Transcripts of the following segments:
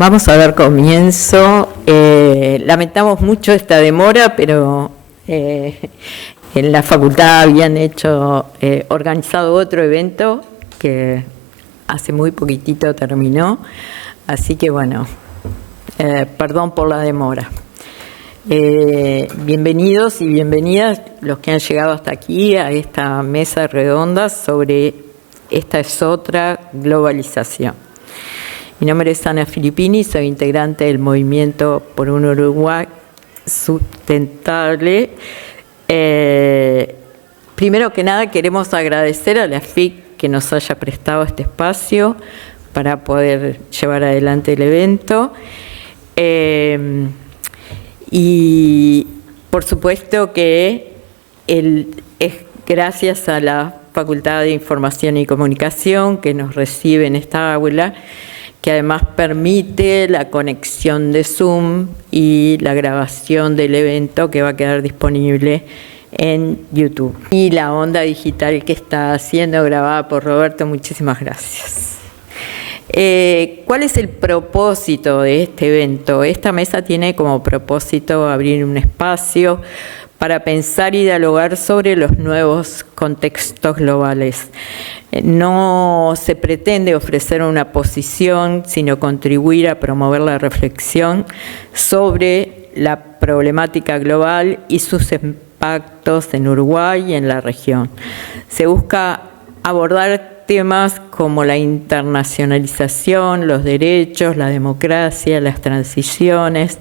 Vamos a dar comienzo. Lamentamos mucho esta demora, pero en la facultad habían organizado otro evento que hace muy poquitito terminó, así que bueno, perdón por la demora. Bienvenidos y bienvenidas los que han llegado hasta aquí a esta mesa redonda sobre Esta es otra globalización. Mi nombre es Ana Filippini, soy integrante del Movimiento por un Uruguay Sustentable. Primero que nada queremos agradecer a la FIC que nos haya prestado este espacio para poder llevar adelante el evento. Y por supuesto que es gracias a la Facultad de Información y Comunicación que nos recibe en esta aula, que además permite la conexión de Zoom y la grabación del evento que va a quedar disponible en YouTube. Y la onda digital que está siendo grabada por Roberto, muchísimas gracias. ¿Cuál es el propósito de este evento? Esta mesa tiene como propósito abrir un espacio para pensar y dialogar sobre los nuevos contextos globales. No se pretende ofrecer una posición, sino contribuir a promover la reflexión sobre la problemática global y sus impactos en Uruguay y en la región. Se busca abordar temas como la internacionalización, los derechos, la democracia, las transiciones,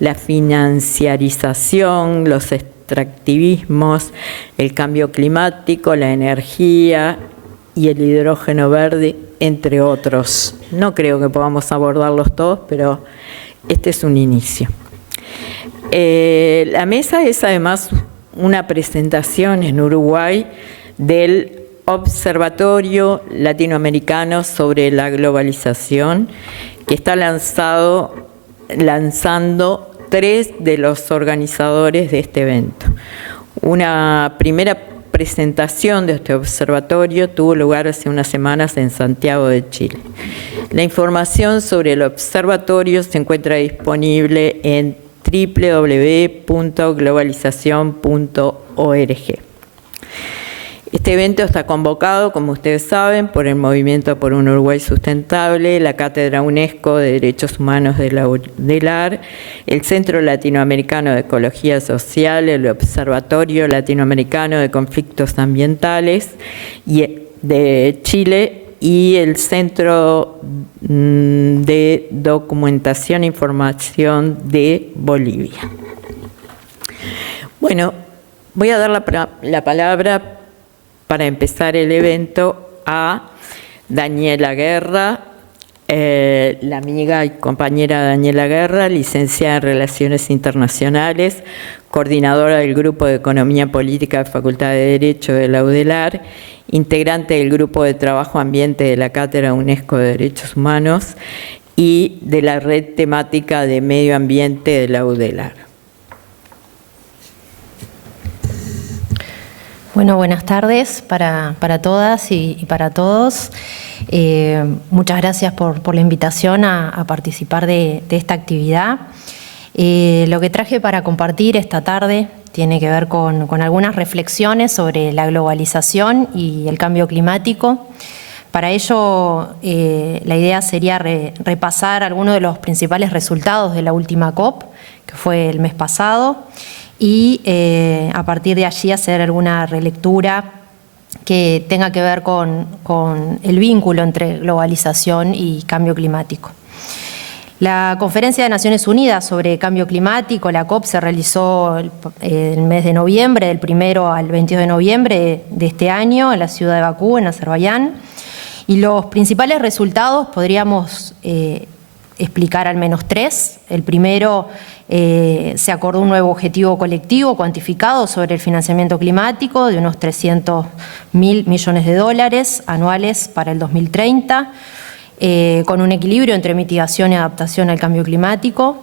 la financiarización, los extractivismos, el cambio climático, la energía y el hidrógeno verde, entre otros. No creo que podamos abordarlos todos, pero este es un inicio. La mesa es además una presentación en Uruguay del Observatorio Latinoamericano sobre la Globalización, que está lanzando 3 de los organizadores de este evento. Una primera presentación de este observatorio tuvo lugar hace unas semanas en Santiago de Chile. La información sobre el observatorio se encuentra disponible en www.globalizacion.org. Este evento está convocado, como ustedes saben, por el Movimiento por un Uruguay Sustentable, la Cátedra UNESCO de Derechos Humanos de la UDELAR, el Centro Latinoamericano de Ecología Social, el Observatorio Latinoamericano de Conflictos Ambientales de Chile y el Centro de Documentación e Información de Bolivia. Bueno, voy a dar la palabra para empezar el evento a Daniela Guerra, la amiga y compañera Daniela Guerra, licenciada en Relaciones Internacionales, coordinadora del Grupo de Economía Política de Facultad de Derecho de la UDELAR, integrante del Grupo de Trabajo Ambiente de la Cátedra UNESCO de Derechos Humanos y de la Red Temática de Medio Ambiente de la UDELAR. Bueno, buenas tardes para todas y para todos. Muchas gracias por la invitación a participar de esta actividad. Lo que traje para compartir esta tarde tiene que ver con algunas reflexiones sobre la globalización y el cambio climático. Para ello, la idea sería repasar algunos de los principales resultados de la última COP, que fue el mes pasado, y a partir de allí hacer alguna relectura que tenga que ver con el vínculo entre globalización y cambio climático. La Conferencia de Naciones Unidas sobre Cambio Climático, la COP, se realizó el mes de noviembre, del 1 al 22 de noviembre de este año, en la ciudad de Bakú, en Azerbaiyán. Y los principales resultados podríamos explicar al menos 3. El primero, se acordó un nuevo objetivo colectivo cuantificado sobre el financiamiento climático de unos 300.000 millones de dólares anuales para el 2030, con un equilibrio entre mitigación y adaptación al cambio climático.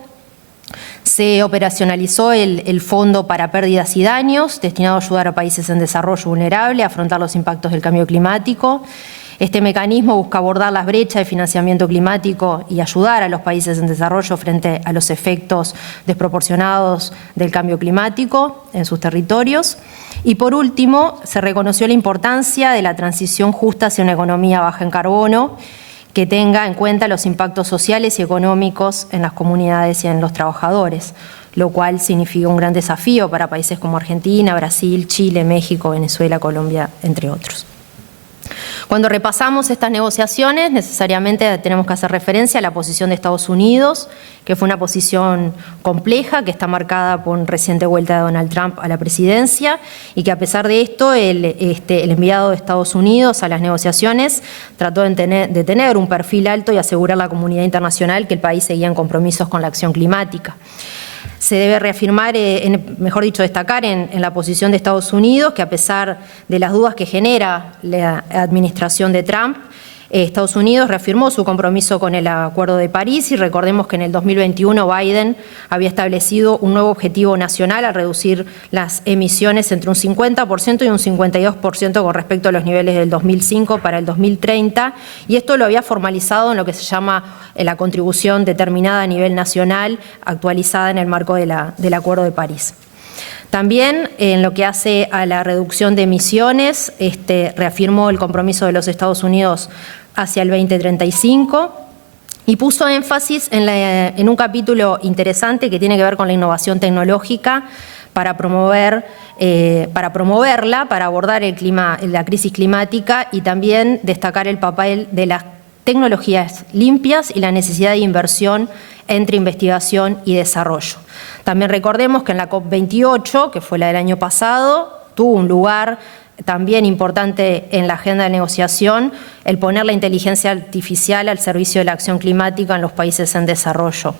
Se operacionalizó el Fondo para Pérdidas y Daños, destinado a ayudar a países en desarrollo vulnerable a afrontar los impactos del cambio climático. Este mecanismo busca abordar las brechas de financiamiento climático y ayudar a los países en desarrollo frente a los efectos desproporcionados del cambio climático en sus territorios. Y por último, se reconoció la importancia de la transición justa hacia una economía baja en carbono, que tenga en cuenta los impactos sociales y económicos en las comunidades y en los trabajadores, lo cual significa un gran desafío para países como Argentina, Brasil, Chile, México, Venezuela, Colombia, entre otros. Cuando repasamos estas negociaciones, necesariamente tenemos que hacer referencia a la posición de Estados Unidos, que fue una posición compleja, que está marcada por una reciente vuelta de Donald Trump a la presidencia, y que a pesar de esto, el enviado de Estados Unidos a las negociaciones trató de tener un perfil alto y asegurar a la comunidad internacional que el país seguía en compromisos con la acción climática. Se debe reafirmar, mejor dicho, destacar en la posición de Estados Unidos que a pesar de las dudas que genera la administración de Trump, Estados Unidos reafirmó su compromiso con el Acuerdo de París y recordemos que en el 2021 Biden había establecido un nuevo objetivo nacional al reducir las emisiones entre un 50% y un 52% con respecto a los niveles del 2005 para el 2030 y esto lo había formalizado en lo que se llama la contribución determinada a nivel nacional actualizada en el marco del Acuerdo de París. También en lo que hace a la reducción de emisiones, reafirmó el compromiso de los Estados Unidos hacia el 2035 y puso énfasis en un capítulo interesante que tiene que ver con la innovación tecnológica para promoverla, para abordar la crisis climática y también destacar el papel de las tecnologías limpias y la necesidad de inversión entre investigación y desarrollo. También recordemos que en la COP28, que fue la del año pasado, tuvo un lugar también importante en la agenda de negociación el poner la inteligencia artificial al servicio de la acción climática en los países en desarrollo.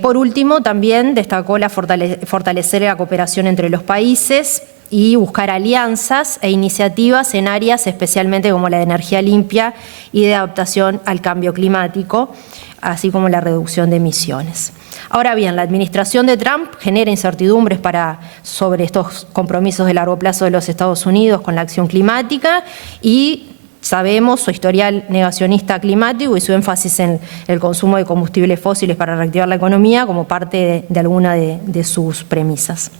Por último, también destacó fortalecer la cooperación entre los países y buscar alianzas e iniciativas en áreas especialmente como la de energía limpia y de adaptación al cambio climático, así como la reducción de emisiones. Ahora bien, la administración de Trump genera incertidumbres sobre estos compromisos de largo plazo de los Estados Unidos con la acción climática y sabemos su historial negacionista climático y su énfasis en el consumo de combustibles fósiles para reactivar la economía como parte de alguna de sus premisas.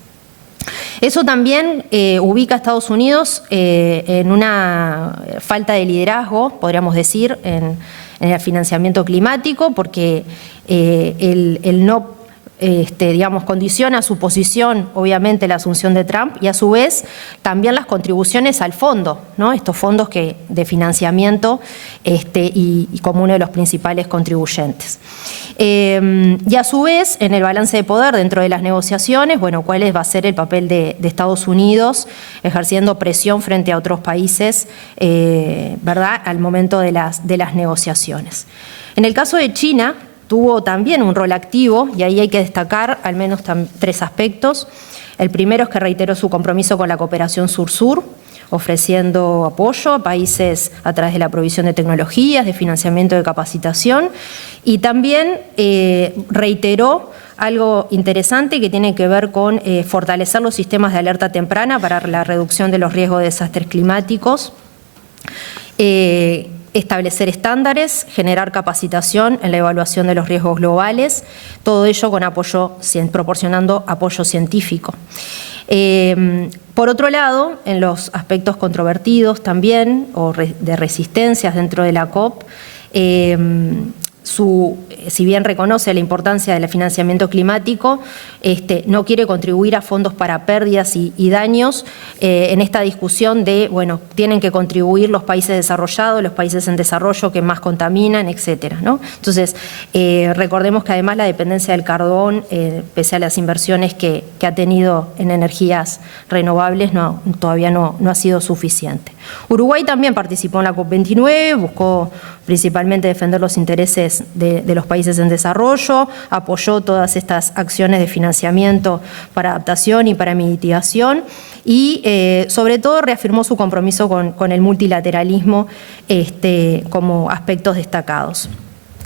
Eso también ubica a Estados Unidos en una falta de liderazgo, podríamos decir, en el financiamiento climático, porque el no, condiciona su posición, obviamente, la asunción de Trump y a su vez también las contribuciones al fondo, ¿no? Estos fondos de financiamiento y como uno de los principales contribuyentes. Y a su vez, en el balance de poder dentro de las negociaciones, bueno, ¿cuál va a ser el papel de Estados Unidos ejerciendo presión frente a otros países, ¿verdad?, al momento de las negociaciones? En el caso de China, tuvo también un rol activo y ahí hay que destacar al menos 3 aspectos. El primero es que reiteró su compromiso con la cooperación sur-sur, ofreciendo apoyo a países a través de la provisión de tecnologías, de financiamiento de capacitación y también reiteró algo interesante que tiene que ver con fortalecer los sistemas de alerta temprana para la reducción de los riesgos de desastres climáticos, establecer estándares, generar capacitación en la evaluación de los riesgos globales, todo ello con proporcionando apoyo científico. Por otro lado, en los aspectos controvertidos también, o de resistencias dentro de la COP, si bien reconoce la importancia del financiamiento climático, no quiere contribuir a fondos para pérdidas y daños en esta discusión de, bueno, tienen que contribuir los países desarrollados, los países en desarrollo que más contaminan, etcétera, ¿no? Entonces, recordemos que además la dependencia del carbón, pese a las inversiones que ha tenido en energías renovables, todavía no ha sido suficiente. Uruguay también participó en la COP29, buscó principalmente defender los intereses de los países en desarrollo, apoyó todas estas acciones de financiamiento para adaptación y para mitigación y sobre todo reafirmó su compromiso con el multilateralismo como aspectos destacados.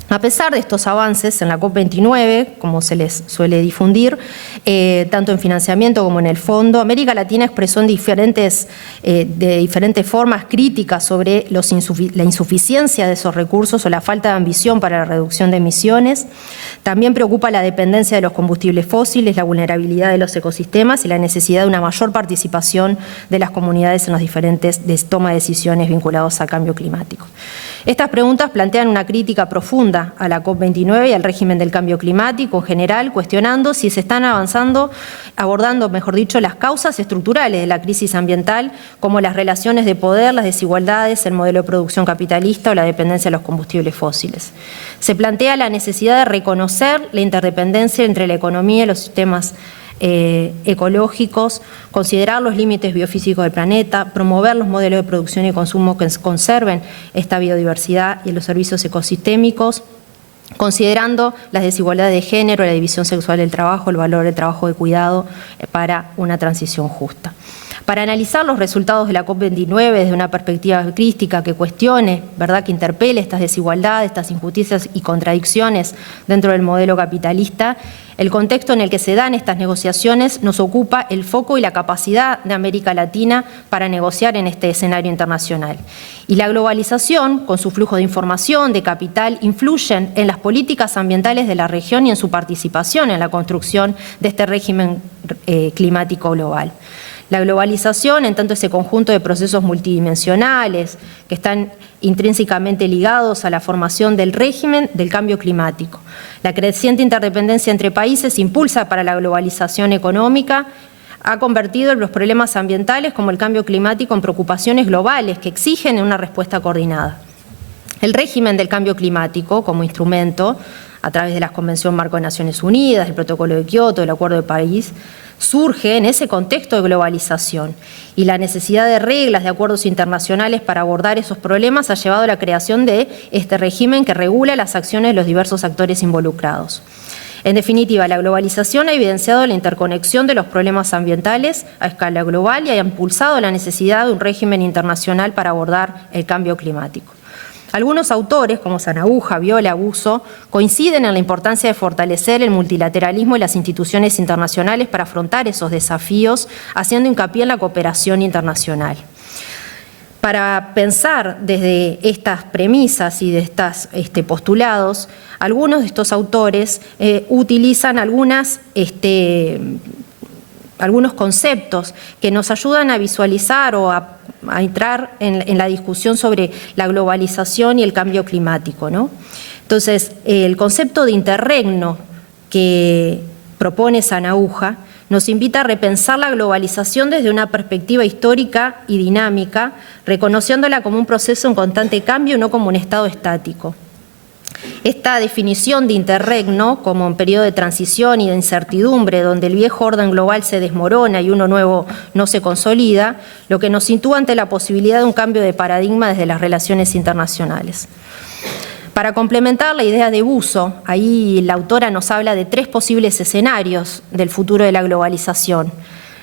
A pesar de estos avances en la COP29, como se les suele difundir, tanto en financiamiento como en el fondo, América Latina expresó de diferentes formas críticas sobre la insuficiencia de esos recursos o la falta de ambición para la reducción de emisiones. También preocupa la dependencia de los combustibles fósiles, la vulnerabilidad de los ecosistemas y la necesidad de una mayor participación de las comunidades en los diferentes toma de decisiones vinculados al cambio climático. Estas preguntas plantean una crítica profunda a la COP29 y al régimen del cambio climático en general, cuestionando si se están abordando, mejor dicho, las causas estructurales de la crisis ambiental, como las relaciones de poder, las desigualdades, el modelo de producción capitalista o la dependencia de los combustibles fósiles. Se plantea la necesidad de reconocer la interdependencia entre la economía y los sistemas ecológicos, considerar los límites biofísicos del planeta, promover los modelos de producción y consumo que conserven esta biodiversidad y los servicios ecosistémicos, considerando las desigualdades de género, la división sexual del trabajo, el valor del trabajo de cuidado para una transición justa. Para analizar los resultados de la COP29 desde una perspectiva crítica que cuestione, ¿verdad?, que interpele estas desigualdades, estas injusticias y contradicciones dentro del modelo capitalista, el contexto en el que se dan estas negociaciones nos ocupa el foco y la capacidad de América Latina para negociar en este escenario internacional. Y la globalización, con su flujo de información, de capital, influyen en las políticas ambientales de la región y en su participación en la construcción de este régimen climático global. La globalización, en tanto ese conjunto de procesos multidimensionales que están intrínsecamente ligados a la formación del régimen del cambio climático. La creciente interdependencia entre países impulsa para la globalización económica, ha convertido los problemas ambientales como el cambio climático en preocupaciones globales que exigen una respuesta coordinada. El régimen del cambio climático como instrumento, a través de la Convención Marco de Naciones Unidas, el Protocolo de Kioto, el Acuerdo de París, surge en ese contexto de globalización y la necesidad de reglas, de acuerdos internacionales para abordar esos problemas ha llevado a la creación de este régimen que regula las acciones de los diversos actores involucrados. En definitiva, la globalización ha evidenciado la interconexión de los problemas ambientales a escala global y ha impulsado la necesidad de un régimen internacional para abordar el cambio climático. Algunos autores, como Sanahuja, Viola, Busso, coinciden en la importancia de fortalecer el multilateralismo y las instituciones internacionales para afrontar esos desafíos, haciendo hincapié en la cooperación internacional. Para pensar desde estas premisas y de estos postulados, algunos de estos autores utilizan algunos conceptos que nos ayudan a visualizar o a entrar en la discusión sobre la globalización y el cambio climático, ¿no? Entonces, el concepto de interregno que propone Sanahuja nos invita a repensar la globalización desde una perspectiva histórica y dinámica, reconociéndola como un proceso en constante cambio y no como un estado estático. Esta definición de interregno como un periodo de transición y de incertidumbre donde el viejo orden global se desmorona y uno nuevo no se consolida, lo que nos sitúa ante la posibilidad de un cambio de paradigma desde las relaciones internacionales. Para complementar la idea de Busso, ahí la autora nos habla de 3 posibles escenarios del futuro de la globalización: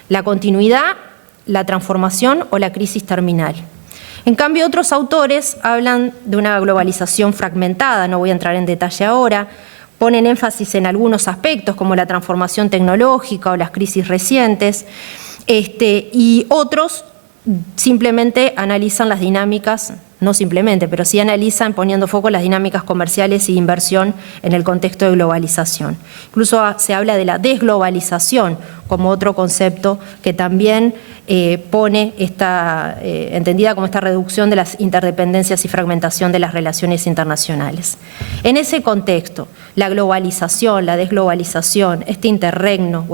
la continuidad, la transformación o la crisis terminal. En cambio, otros autores hablan de una globalización fragmentada, no voy a entrar en detalle ahora, ponen énfasis en algunos aspectos como la transformación tecnológica o las crisis recientes, y otros simplemente analizan las dinámicas, no simplemente, pero sí analizan poniendo foco en las dinámicas comerciales y de inversión en el contexto de globalización. Incluso se habla de la desglobalización como otro concepto que también pone entendida como esta reducción de las interdependencias y fragmentación de las relaciones internacionales. En ese contexto, la globalización, la desglobalización, este interregno,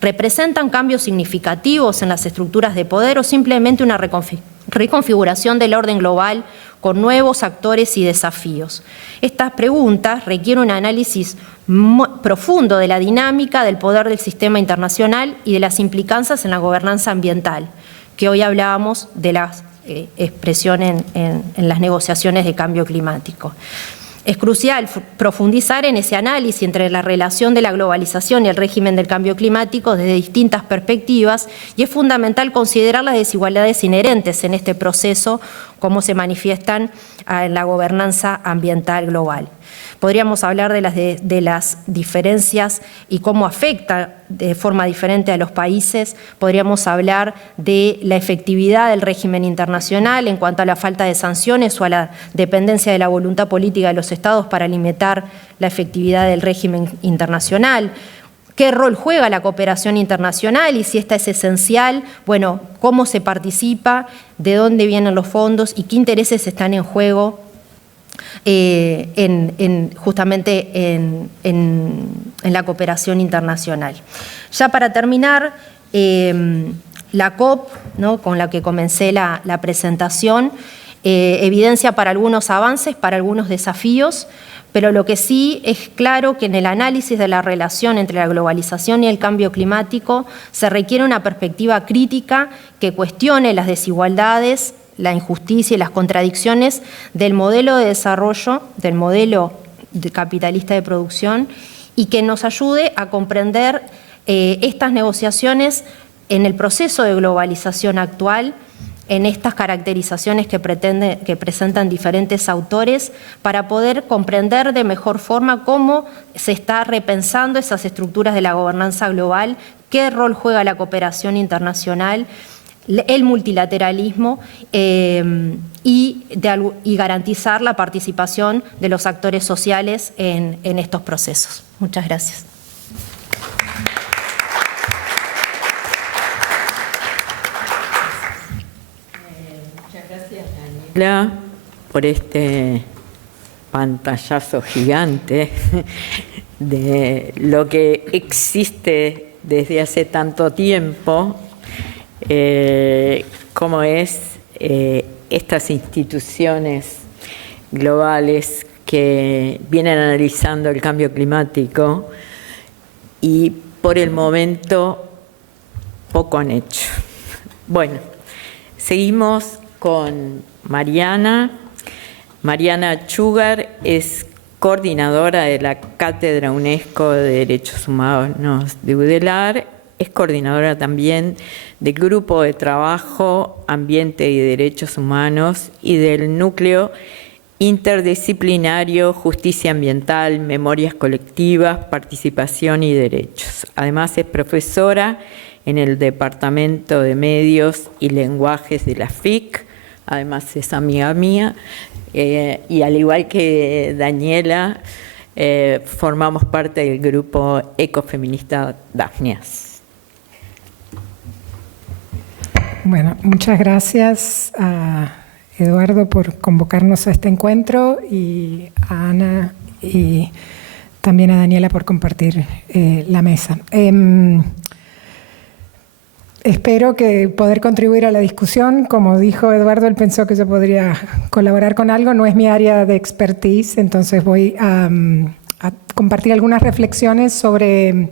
¿representan cambios significativos en las estructuras de poder o simplemente una reconfiguración del orden global con nuevos actores y desafíos? Estas preguntas requieren un análisis profundo de la dinámica del poder del sistema internacional y de las implicancias en la gobernanza ambiental, que hoy hablábamos de la expresión en las negociaciones de cambio climático. Es crucial profundizar en ese análisis entre la relación de la globalización y el régimen del cambio climático desde distintas perspectivas y es fundamental considerar las desigualdades inherentes en este proceso cómo se manifiestan en la gobernanza ambiental global. Podríamos hablar de las diferencias y cómo afecta de forma diferente a los países. Podríamos hablar de la efectividad del régimen internacional en cuanto a la falta de sanciones o a la dependencia de la voluntad política de los estados para limitar la efectividad del régimen internacional. ¿Qué rol juega la cooperación internacional y si esta es esencial? Bueno, cómo se participa, de dónde vienen los fondos y qué intereses están en juego justamente en la cooperación internacional. Ya para terminar, la COP, ¿no?, con la que comencé la presentación, evidencia para algunos avances, para algunos desafíos, pero lo que sí es claro que en el análisis de la relación entre la globalización y el cambio climático se requiere una perspectiva crítica que cuestione las desigualdades, la injusticia y las contradicciones del modelo de desarrollo, del modelo capitalista de producción, y que nos ayude a comprender estas negociaciones en el proceso de globalización actual, en estas caracterizaciones que presentan diferentes autores, para poder comprender de mejor forma cómo se está repensando esas estructuras de la gobernanza global, qué rol juega la cooperación internacional, el multilateralismo y garantizar la participación de los actores sociales en estos procesos. Muchas gracias. Muchas gracias, Daniela, por este pantallazo gigante de lo que existe desde hace tanto tiempo, cómo es estas instituciones globales que vienen analizando el cambio climático y por el momento poco han hecho. Bueno, seguimos con Mariana. Mariana Chugar es coordinadora de la Cátedra UNESCO de Derechos Humanos de UDELAR, es coordinadora también del Grupo de Trabajo Ambiente y Derechos Humanos y del Núcleo Interdisciplinario Justicia Ambiental, Memorias Colectivas, Participación y Derechos. Además es profesora en el Departamento de Medios y Lenguajes de la FIC, además es amiga mía, y al igual que Daniela, formamos parte del grupo ecofeminista Dafnias. Bueno, muchas gracias a Eduardo por convocarnos a este encuentro y a Ana y también a Daniela por compartir la mesa. Espero que poder contribuir a la discusión. Como dijo Eduardo, él pensó que yo podría colaborar con algo. No es mi área de expertise, entonces voy a compartir algunas reflexiones sobre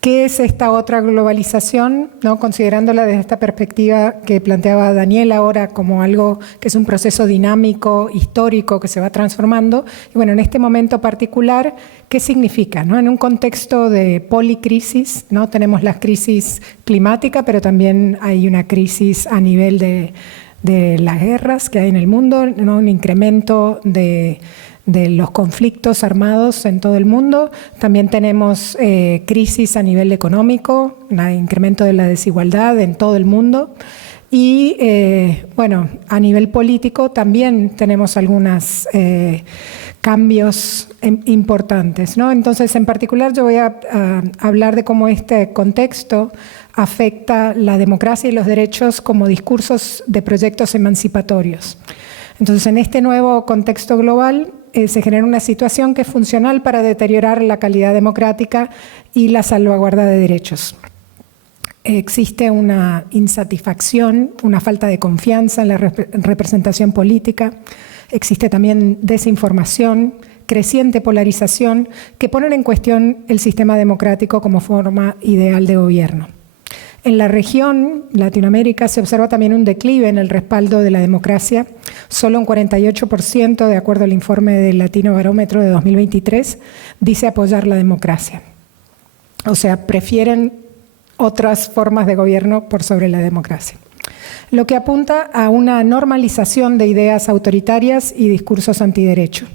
qué es esta otra globalización, ¿no?, considerándola desde esta perspectiva que planteaba Daniela ahora como algo que es un proceso dinámico, histórico, que se va transformando. Y bueno, en este momento particular, ¿qué significa, ¿no? En un contexto de policrisis, ¿no? Tenemos la crisis climática, pero también hay una crisis a nivel de las guerras que hay en el mundo, ¿no? Un incremento de los conflictos armados en todo el mundo. También tenemos crisis a nivel económico, un incremento de la desigualdad en todo el mundo. Y bueno, a nivel político también tenemos algunos cambios importantes, ¿no? Entonces, en particular, yo voy a hablar de cómo este contexto afecta la democracia y los derechos como discursos de proyectos emancipatorios. Entonces, en este nuevo contexto global, se genera una situación que es funcional para deteriorar la calidad democrática y la salvaguarda de derechos. Existe una insatisfacción, una falta de confianza en la representación política, existe también desinformación, creciente polarización que ponen en cuestión el sistema democrático como forma ideal de gobierno. En la región, Latinoamérica, se observa también un declive en el respaldo de la democracia. Solo un 48%, de acuerdo al informe del Latino Barómetro de 2023, dice apoyar la democracia. O sea, prefieren otras formas de gobierno por sobre la democracia. lo que apunta a una normalización de ideas autoritarias y discursos antiderecho.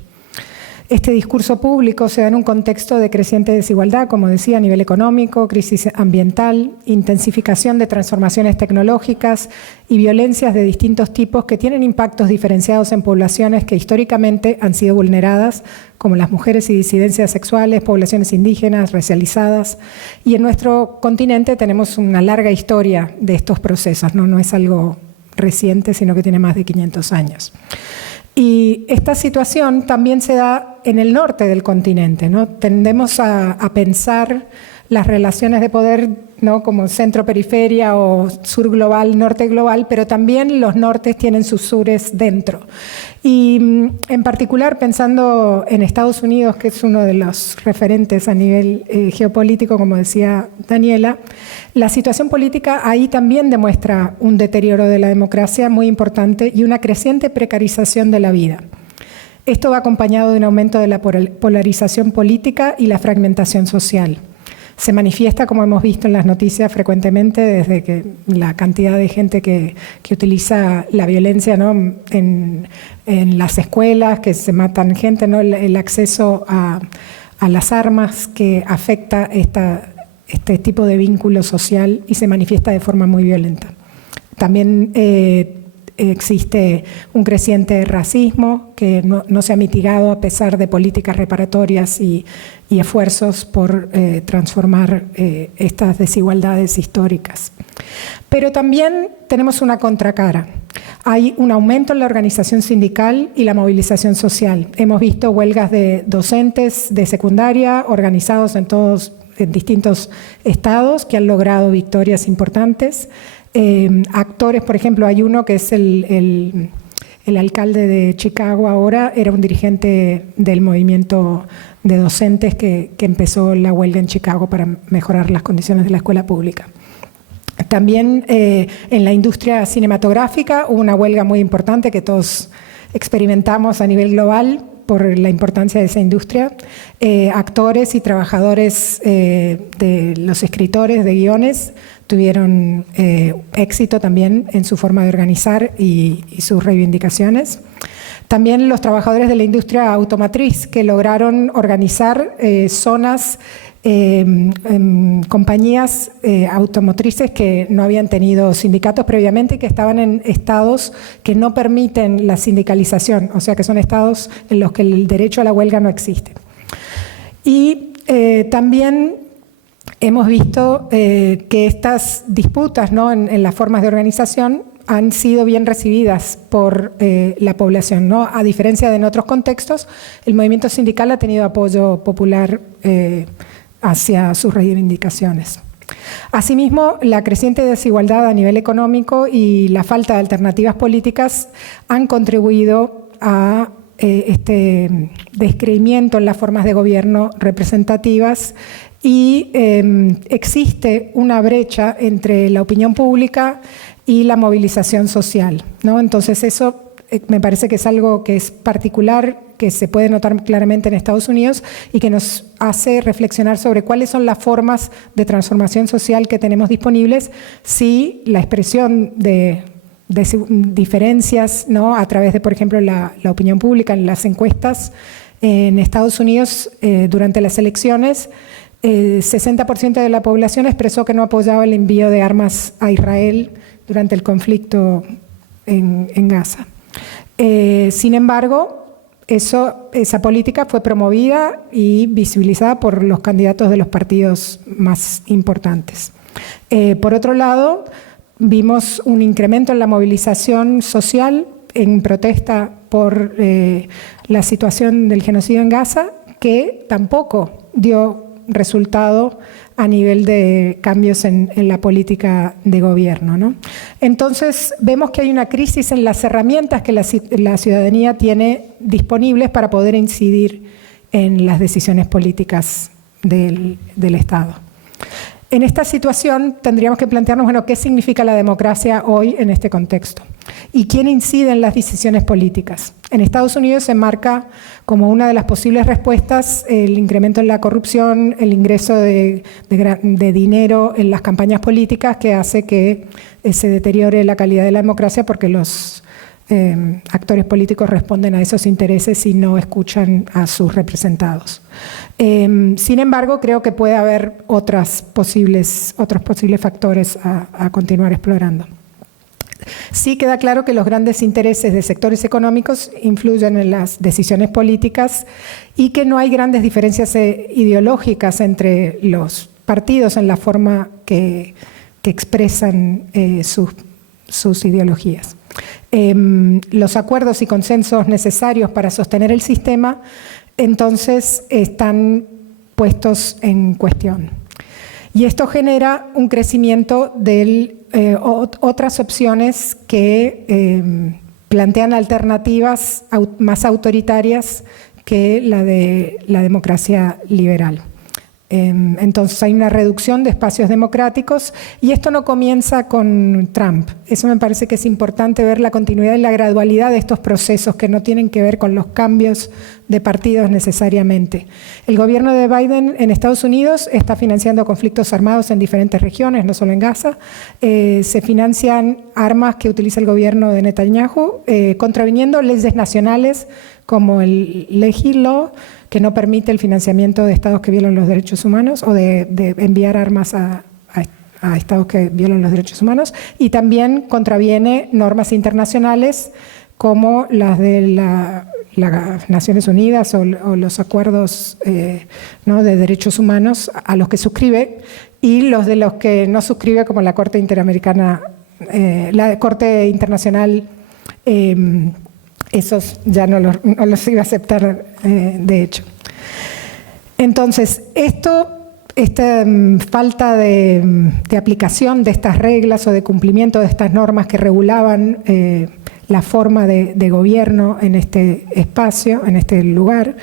Este discurso público se da en un contexto de creciente desigualdad, como decía, a nivel económico, crisis ambiental, intensificación de transformaciones tecnológicas y violencias de distintos tipos que tienen impactos diferenciados en poblaciones que históricamente han sido vulneradas, como las mujeres y disidencias sexuales, poblaciones indígenas, racializadas. Y en nuestro continente tenemos una larga historia de estos procesos, no es algo reciente, sino que tiene más de 500 años. Y esta situación también se da en el norte del continente, ¿no? Tendemos a pensar las relaciones de poder, ¿no?, como centro-periferia o sur-global, norte-global, pero también los nortes tienen sus sures dentro. Y en particular pensando en Estados Unidos, que es uno de los referentes a nivel geopolítico, como decía Daniela, la situación política ahí también demuestra un deterioro de la democracia muy importante y una creciente precarización de la vida. Esto va acompañado de un aumento de la polarización política y la fragmentación social. Se manifiesta, como hemos visto en las noticias frecuentemente, desde que la cantidad de gente que utiliza la violencia, ¿no?, en las escuelas, que se matan gente, ¿no?, el acceso a las armas que afecta este tipo de vínculo social y se manifiesta de forma muy violenta. También existe un creciente racismo que no se ha mitigado a pesar de políticas reparatorias y esfuerzos por transformar estas desigualdades históricas. Pero también tenemos una contracara. Hay un aumento en la organización sindical y la movilización social. Hemos visto huelgas de docentes de secundaria organizados en distintos estados que han logrado victorias importantes. Actores, por ejemplo, hay uno que es el alcalde de Chicago ahora, era un dirigente del movimiento de docentes que empezó la huelga en Chicago para mejorar las condiciones de la escuela pública. También en la industria cinematográfica hubo una huelga muy importante que todos experimentamos a nivel global por la importancia de esa industria. Actores y trabajadores de los escritores de guiones tuvieron éxito también en su forma de organizar y sus reivindicaciones. También los trabajadores de la industria automotriz que lograron organizar zonas, compañías automotrices que no habían tenido sindicatos previamente y que estaban en estados que no permiten la sindicalización, o sea que son estados en los que el derecho a la huelga no existe. Y también hemos visto que estas disputas, ¿no?, en las formas de organización han sido bien recibidas por la población, ¿no? A diferencia de en otros contextos, el movimiento sindical ha tenido apoyo popular hacia sus reivindicaciones. Asimismo, la creciente desigualdad a nivel económico y la falta de alternativas políticas han contribuido a este descreimiento en las formas de gobierno representativas y existe una brecha entre la opinión pública y la movilización social, ¿no? Entonces eso me parece que es algo que es particular, que se puede notar claramente en Estados Unidos y que nos hace reflexionar sobre cuáles son las formas de transformación social que tenemos disponibles si la expresión de diferencias, ¿no?, a través de, por ejemplo, la opinión pública en las encuestas en Estados Unidos durante las elecciones, 60% de la población expresó que no apoyaba el envío de armas a Israel durante el conflicto en Gaza. Sin embargo, esa política fue promovida y visibilizada por los candidatos de los partidos más importantes. Por otro lado, vimos un incremento en la movilización social en protesta por la situación del genocidio en Gaza, que tampoco dio resultado a nivel de cambios en la política de gobierno, ¿no? Entonces, vemos que hay una crisis en las herramientas que la ciudadanía tiene disponibles para poder incidir en las decisiones políticas del Estado. En esta situación tendríamos que plantearnos, bueno, ¿qué significa la democracia hoy en este contexto? ¿Y quién incide en las decisiones políticas? En Estados Unidos se marca como una de las posibles respuestas el incremento en la corrupción, el ingreso de dinero en las campañas políticas que hace que se deteriore la calidad de la democracia porque los actores políticos responden a esos intereses y no escuchan a sus representados. Sin embargo, creo que puede haber otros posibles factores a continuar explorando. Sí queda claro que los grandes intereses de sectores económicos influyen en las decisiones políticas y que no hay grandes diferencias ideológicas entre los partidos en la forma que expresan sus ideologías. Los acuerdos y consensos necesarios para sostener el sistema, entonces, están puestos en cuestión. Y esto genera un crecimiento de otras opciones que plantean alternativas más autoritarias que la de la democracia liberal. Entonces hay una reducción de espacios democráticos y esto no comienza con Trump. Eso me parece que es importante ver la continuidad y la gradualidad de estos procesos que no tienen que ver con los cambios de partidos necesariamente. El gobierno de Biden en Estados Unidos está financiando conflictos armados en diferentes regiones, no solo en Gaza. Se financian armas que utiliza el gobierno de Netanyahu, contraviniendo leyes nacionales como el Legal Law, que no permite el financiamiento de estados que violan los derechos humanos o de enviar armas a estados que violan los derechos humanos, y también contraviene normas internacionales como las de las Naciones Unidas o los acuerdos ¿no? de derechos humanos a los que suscribe, y los de los que no suscribe, como la Corte Interamericana, la Corte Internacional. Esos ya no los iba a aceptar, de hecho. Entonces, esta falta de aplicación de estas reglas o de cumplimiento de estas normas que regulaban la forma de gobierno en este espacio, en este lugar,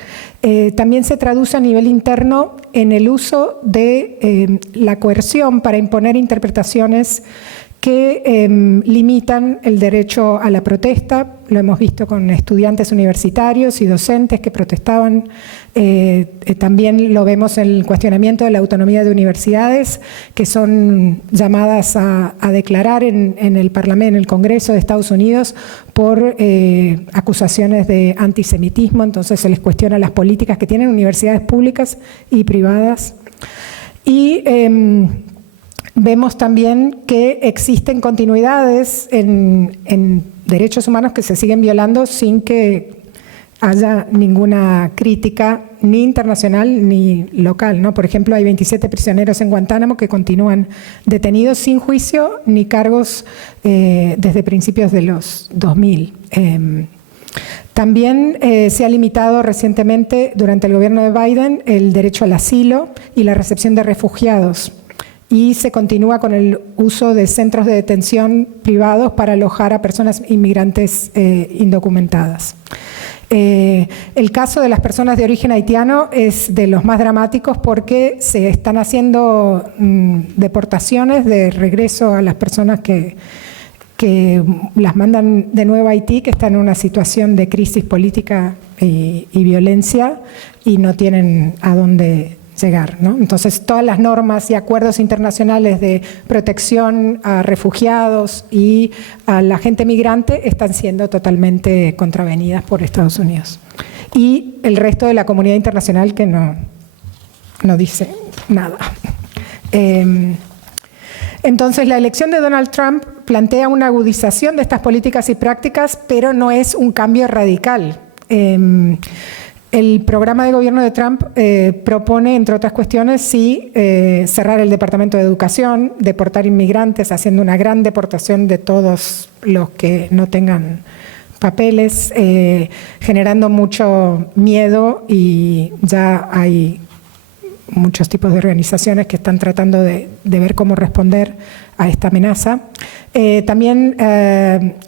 también se traduce a nivel interno en el uso de la coerción para imponer interpretaciones que limitan el derecho a la protesta. Lo hemos visto con estudiantes universitarios y docentes que protestaban. También lo vemos en el cuestionamiento de la autonomía de universidades, que son llamadas a declarar en el Parlamento, en el Congreso de Estados Unidos, por acusaciones de antisemitismo. Entonces se les cuestiona las políticas que tienen universidades públicas y privadas. Y vemos también que existen continuidades en derechos humanos que se siguen violando sin que haya ninguna crítica ni internacional ni local, ¿no? Por ejemplo, hay 27 prisioneros en Guantánamo que continúan detenidos sin juicio ni cargos desde principios de los 2000. También se ha limitado recientemente, durante el gobierno de Biden, el derecho al asilo y la recepción de refugiados. Y se continúa con el uso de centros de detención privados para alojar a personas inmigrantes indocumentadas. El caso de las personas de origen haitiano es de los más dramáticos porque se están haciendo deportaciones de regreso a las personas que las mandan de nuevo a Haití, que están en una situación de crisis política y violencia y no tienen a dónde llegar, ¿no? Entonces, todas las normas y acuerdos internacionales de protección a refugiados y a la gente migrante están siendo totalmente contravenidas por Estados Unidos. Y el resto de la comunidad internacional que no dice nada. Entonces, la elección de Donald Trump plantea una agudización de estas políticas y prácticas, pero no es un cambio radical. El programa de gobierno de Trump propone, entre otras cuestiones, sí, cerrar el Departamento de Educación, deportar inmigrantes, haciendo una gran deportación de todos los que no tengan papeles, generando mucho miedo, y ya hay muchos tipos de organizaciones que están tratando de ver cómo responder a esta amenaza. También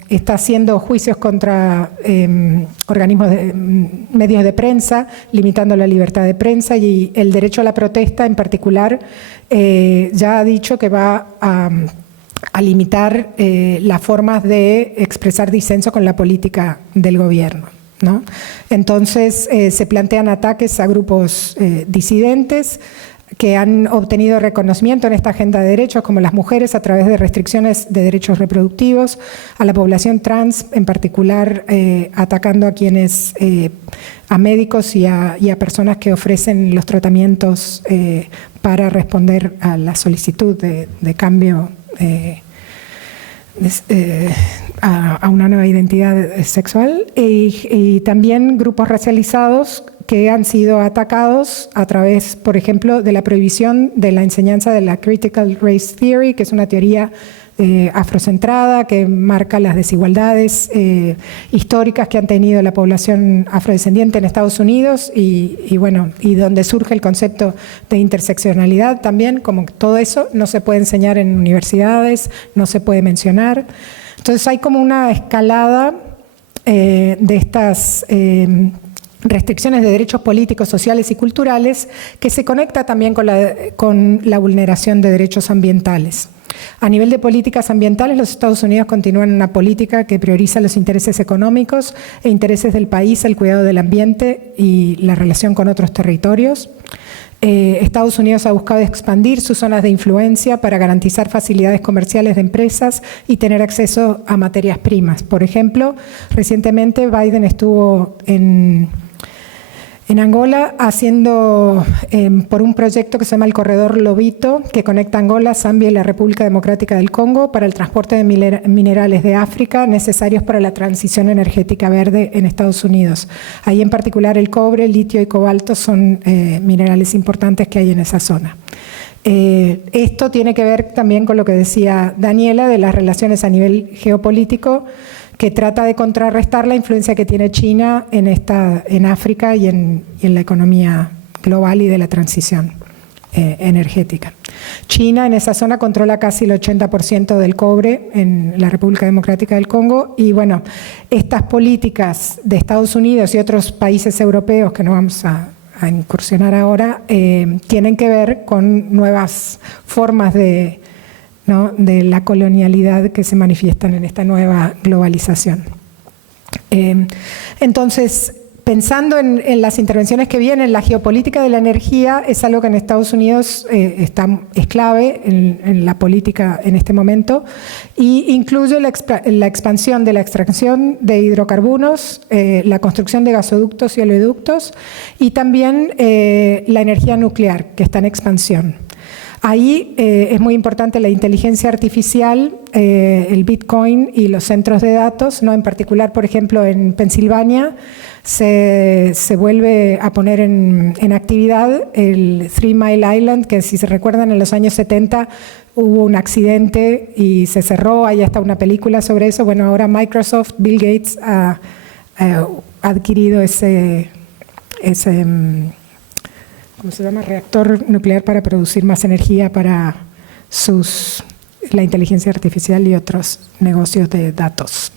está haciendo juicios contra organismos medios de prensa, limitando la libertad de prensa, y el derecho a la protesta en particular ya ha dicho que va a limitar las formas de expresar disenso con la política del gobierno, ¿no? Entonces se plantean ataques a grupos disidentes que han obtenido reconocimiento en esta agenda de derechos, como las mujeres, a través de restricciones de derechos reproductivos, a la población trans, en particular atacando a quienes, a médicos y a personas que ofrecen los tratamientos para responder a la solicitud de cambio a una nueva identidad sexual, y también grupos racializados que han sido atacados a través, por ejemplo, de la prohibición de la enseñanza de la Critical Race Theory, que es una teoría afrocentrada que marca las desigualdades históricas que han tenido la población afrodescendiente en Estados Unidos y donde surge el concepto de interseccionalidad también, como todo eso no se puede enseñar en universidades, no se puede mencionar. Entonces hay como una escalada de estas restricciones de derechos políticos, sociales y culturales que se conecta también con la vulneración de derechos ambientales. A nivel de políticas ambientales, los Estados Unidos continúan una política que prioriza los intereses económicos e intereses del país, el cuidado del ambiente y la relación con otros territorios. Estados Unidos ha buscado expandir sus zonas de influencia para garantizar facilidades comerciales de empresas y tener acceso a materias primas. Por ejemplo, recientemente Biden estuvo en Angola haciendo por un proyecto que se llama el Corredor Lobito, que conecta Angola, Zambia y la República Democrática del Congo para el transporte de minerales de África necesarios para la transición energética verde en Estados Unidos. Ahí en particular el cobre, el litio y cobalto son minerales importantes que hay en esa zona. Esto tiene que ver también con lo que decía Daniela de las relaciones a nivel geopolítico, que trata de contrarrestar la influencia que tiene China en África y en la economía global y de la transición energética. China en esa zona controla casi el 80% del cobre en la República Democrática del Congo y bueno, estas políticas de Estados Unidos y otros países europeos que no vamos a incursionar ahora tienen que ver con nuevas formas de la colonialidad que se manifiestan en esta nueva globalización. Entonces, pensando en las intervenciones que vienen, la geopolítica de la energía es algo que en Estados Unidos es clave en la política en este momento y incluye la expansión de la extracción de hidrocarburos, la construcción de gasoductos y oleoductos y también la energía nuclear, que está en expansión. Ahí es muy importante la inteligencia artificial, el Bitcoin y los centros de datos, ¿no? En particular, por ejemplo, en Pensilvania se vuelve a poner en actividad el 3 Mile Island, que si se recuerdan en los años 70 hubo un accidente y se cerró, hay hasta una película sobre eso. Bueno, ahora Microsoft, Bill Gates ha adquirido ese ¿cómo se llama? Reactor nuclear para producir más energía para la inteligencia artificial y otros negocios de datos.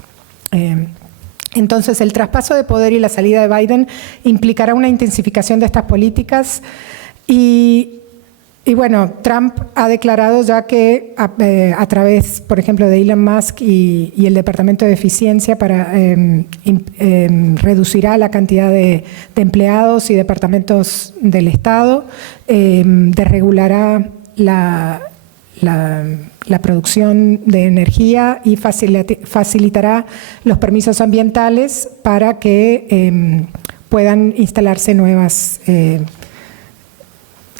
Entonces, el traspaso de poder y la salida de Biden implicará una intensificación de estas políticas y bueno, Trump ha declarado ya que a través, por ejemplo, de Elon Musk y el Departamento de Eficiencia reducirá la cantidad de empleados y departamentos del Estado, desregulará la producción de energía y facilitará los permisos ambientales para que puedan instalarse nuevas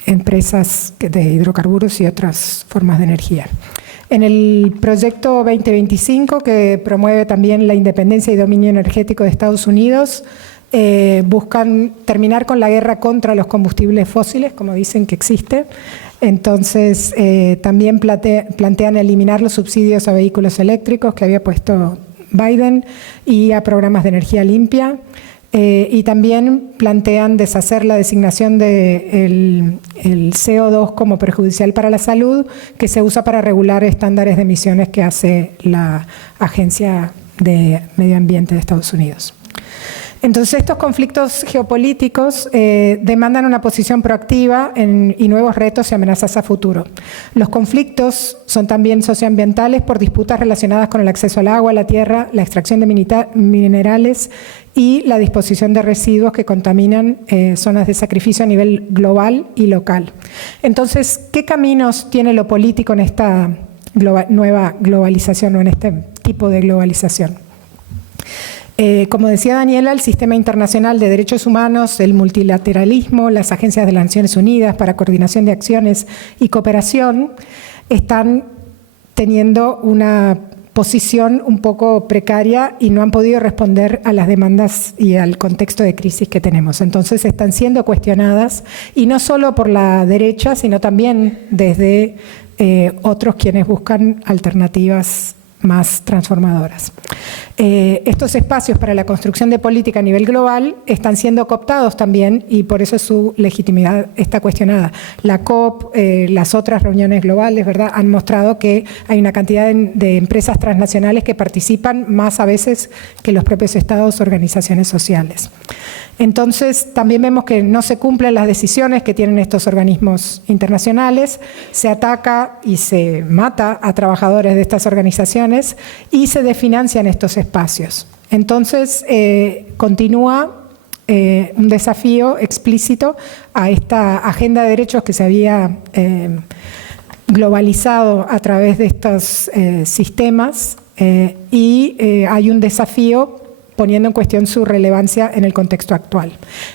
empresas de hidrocarburos y otras formas de energía. En el proyecto 2025, que promueve también la independencia y dominio energético de Estados Unidos, buscan terminar con la guerra contra los combustibles fósiles, como dicen que existe. Entonces, también plantean eliminar los subsidios a vehículos eléctricos que había puesto Biden y a programas de energía limpia. Y también plantean deshacer la designación del CO2 como perjudicial para la salud, que se usa para regular estándares de emisiones que hace la Agencia de Medio Ambiente de Estados Unidos. Entonces, estos conflictos geopolíticos demandan una posición proactiva y nuevos retos y amenazas a futuro. Los conflictos son también socioambientales por disputas relacionadas con el acceso al agua, a la tierra, la extracción de minerales y la disposición de residuos que contaminan zonas de sacrificio a nivel global y local. Entonces, ¿qué caminos tiene lo político en esta nueva globalización o en este tipo de globalización? Como decía Daniela, el sistema internacional de derechos humanos, el multilateralismo, las agencias de las Naciones Unidas para coordinación de acciones y cooperación están teniendo una posición un poco precaria y no han podido responder a las demandas y al contexto de crisis que tenemos. Entonces están siendo cuestionadas, y no solo por la derecha, sino también desde otros quienes buscan alternativas más transformadoras. Estos espacios para la construcción de política a nivel global están siendo cooptados también, y por eso su legitimidad está cuestionada. La COP, las otras reuniones globales, ¿verdad?, han mostrado que hay una cantidad de empresas transnacionales que participan más a veces que los propios estados o organizaciones sociales. Entonces, también vemos que no se cumplen las decisiones que tienen estos organismos internacionales, se ataca y se mata a trabajadores de estas organizaciones y se desfinancian estos espacios. Entonces, continúa un desafío explícito a esta agenda de derechos que se había globalizado a través de estos sistemas, y hay un desafío poniendo en cuestión su relevancia en el contexto actual.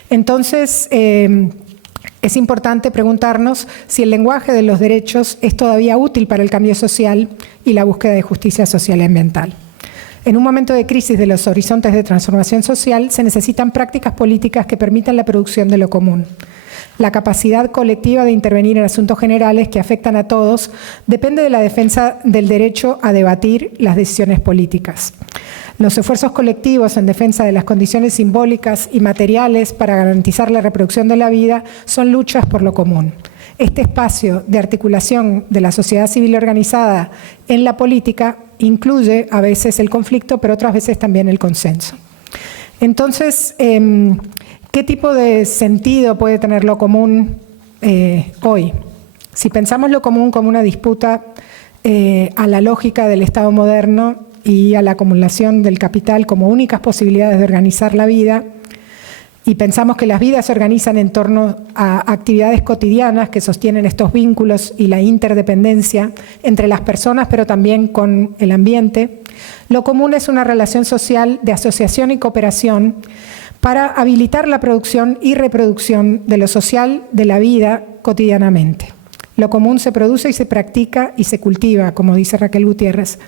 Entonces, es importante preguntarnos si el lenguaje de los derechos es todavía útil para el cambio social y la búsqueda de justicia social y ambiental. En un momento de crisis de los horizontes de transformación social, se necesitan prácticas políticas que permitan la producción de lo común. La capacidad colectiva de intervenir en asuntos generales que afectan a todos depende de la defensa del derecho a debatir las decisiones políticas. Los esfuerzos colectivos en defensa de las condiciones simbólicas y materiales para garantizar la reproducción de la vida son luchas por lo común. Este espacio de articulación de la sociedad civil organizada en la política incluye a veces el conflicto, pero otras veces también el consenso. Entonces, ¿qué tipo de sentido puede tener lo común hoy? Si pensamos lo común como una disputa a la lógica del Estado moderno y a la acumulación del capital como únicas posibilidades de organizar la vida, y pensamos que las vidas se organizan en torno a actividades cotidianas que sostienen estos vínculos y la interdependencia entre las personas, pero también con el ambiente, lo común es una relación social de asociación y cooperación para habilitar la producción y reproducción de lo social de la vida cotidianamente. Lo común se produce y se practica y se cultiva, como dice Raquel Gutiérrez.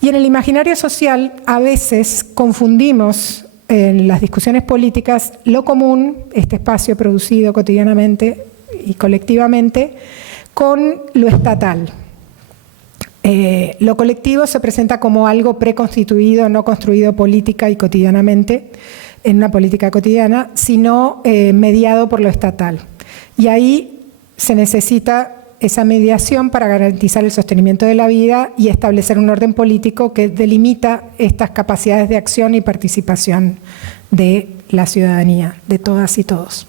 Y en el imaginario social a veces confundimos en las discusiones políticas lo común, este espacio producido cotidianamente y colectivamente, con lo estatal. Lo colectivo se presenta como algo preconstituido, no construido política y cotidianamente, en una política cotidiana, sino mediado por lo estatal. Y ahí se necesita esa mediación para garantizar el sostenimiento de la vida y establecer un orden político que delimita estas capacidades de acción y participación de la ciudadanía, de todas y todos.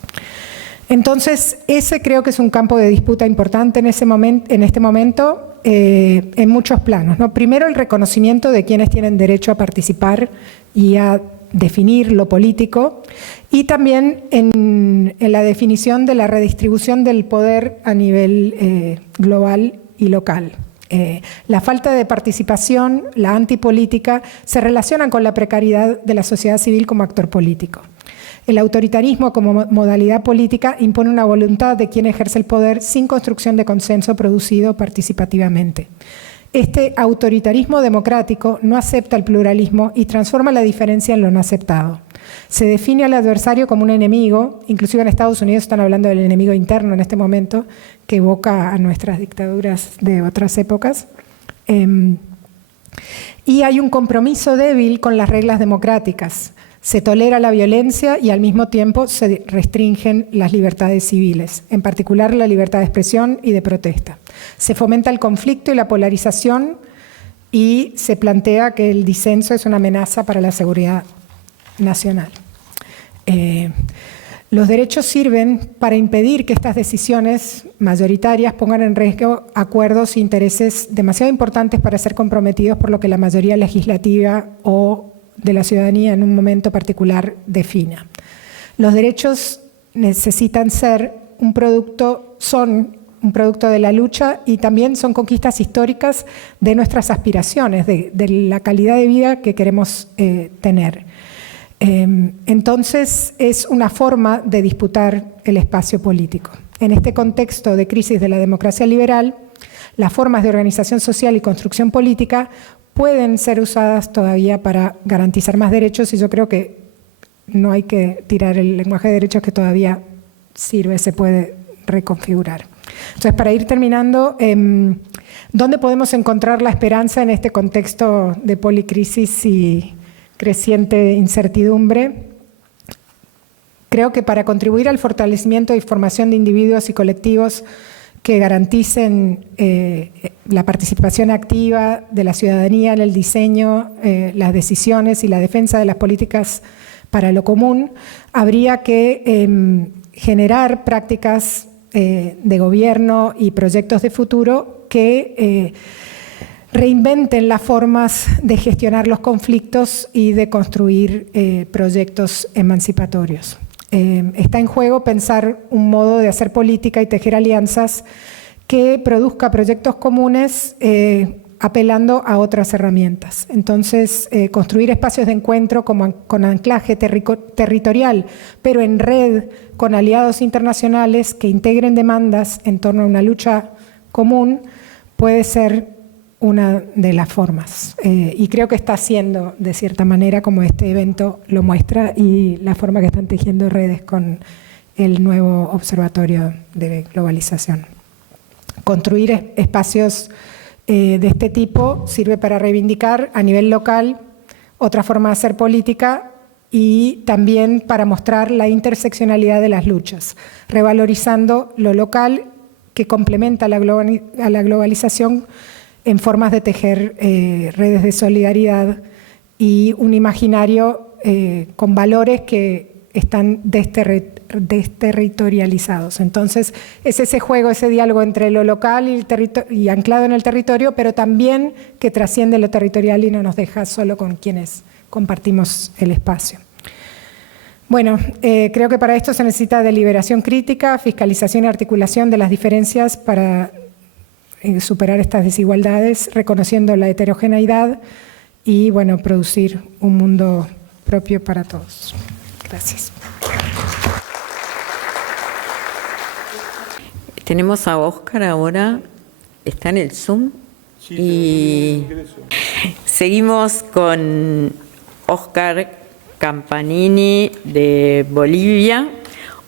Entonces, ese creo que es un campo de disputa importante en este momento, en muchos planos, ¿no? Primero, el reconocimiento de quienes tienen derecho a participar y a definir lo político, y también en la definición de la redistribución del poder a nivel global y local. La falta de participación, la antipolítica, se relacionan con la precariedad de la sociedad civil como actor político. El autoritarismo como modalidad política impone una voluntad de quien ejerce el poder sin construcción de consenso producido participativamente. Este autoritarismo democrático no acepta el pluralismo y transforma la diferencia en lo no aceptado. Se define al adversario como un enemigo, inclusive en Estados Unidos están hablando del enemigo interno en este momento, que evoca a nuestras dictaduras de otras épocas. Y hay un compromiso débil con las reglas democráticas. Se tolera la violencia y al mismo tiempo se restringen las libertades civiles, en particular la libertad de expresión y de protesta. Se fomenta el conflicto y la polarización y se plantea que el disenso es una amenaza para la seguridad nacional. Los derechos sirven para impedir que estas decisiones mayoritarias pongan en riesgo acuerdos e intereses demasiado importantes para ser comprometidos por lo que la mayoría legislativa o de la ciudadanía en un momento particular defina. Los derechos necesitan ser son un producto de la lucha y también son conquistas históricas de nuestras aspiraciones, de la calidad de vida que queremos tener. Entonces es una forma de disputar el espacio político. En este contexto de crisis de la democracia liberal, las formas de organización social y construcción política pueden ser usadas todavía para garantizar más derechos y yo creo que no hay que tirar el lenguaje de derechos que todavía sirve, se puede reconfigurar. Entonces, para ir terminando, ¿dónde podemos encontrar la esperanza en este contexto de policrisis y creciente incertidumbre? Creo que para contribuir al fortalecimiento y formación de individuos y colectivos que garanticen la participación activa de la ciudadanía en el diseño, las decisiones y la defensa de las políticas para lo común, habría que generar prácticas de gobierno y proyectos de futuro que reinventen las formas de gestionar los conflictos y de construir proyectos emancipatorios. Está en juego pensar un modo de hacer política y tejer alianzas que produzca proyectos comunes apelando a otras herramientas. Entonces, construir espacios de encuentro con anclaje territorial, pero en red con aliados internacionales que integren demandas en torno a una lucha común, puede ser una de las formas. Y creo que está haciendo, de cierta manera, como este evento lo muestra, y la forma que están tejiendo redes con el nuevo Observatorio de Globalización. Construir espacios de este tipo sirve para reivindicar a nivel local otra forma de hacer política y también para mostrar la interseccionalidad de las luchas, revalorizando lo local que complementa a la globalización en formas de tejer redes de solidaridad y un imaginario con valores que están desterritorializados. Entonces, es ese juego, ese diálogo entre lo local y anclado en el territorio, pero también que trasciende lo territorial y no nos deja solo con quienes compartimos el espacio. Bueno, creo que para esto se necesita deliberación crítica, fiscalización y articulación de las diferencias para superar estas desigualdades, reconociendo la heterogeneidad y, bueno, producir un mundo propio para todos. Gracias. Tenemos a Óscar ahora, está en el Zoom, sí, y seguimos con Óscar Campanini de Bolivia.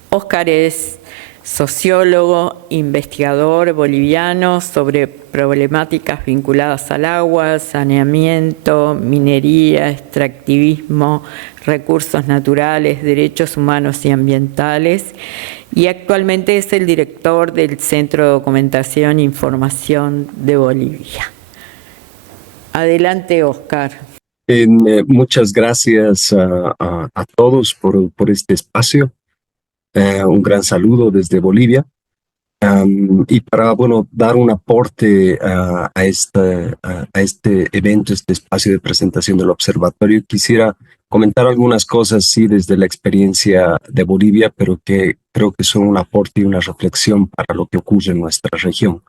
Óscar es sociólogo, investigador boliviano sobre problemáticas vinculadas al agua, saneamiento, minería, extractivismo, recursos naturales, derechos humanos y ambientales, y actualmente es el director del Centro de Documentación e Información de Bolivia. Adelante, Óscar. Muchas gracias a todos por este espacio. Un gran saludo desde Bolivia. Y para, bueno, dar un aporte a este evento, este espacio de presentación del observatorio, quisiera comentar algunas cosas, sí, desde la experiencia de Bolivia, pero que creo que son un aporte y una reflexión para lo que ocurre en nuestra región.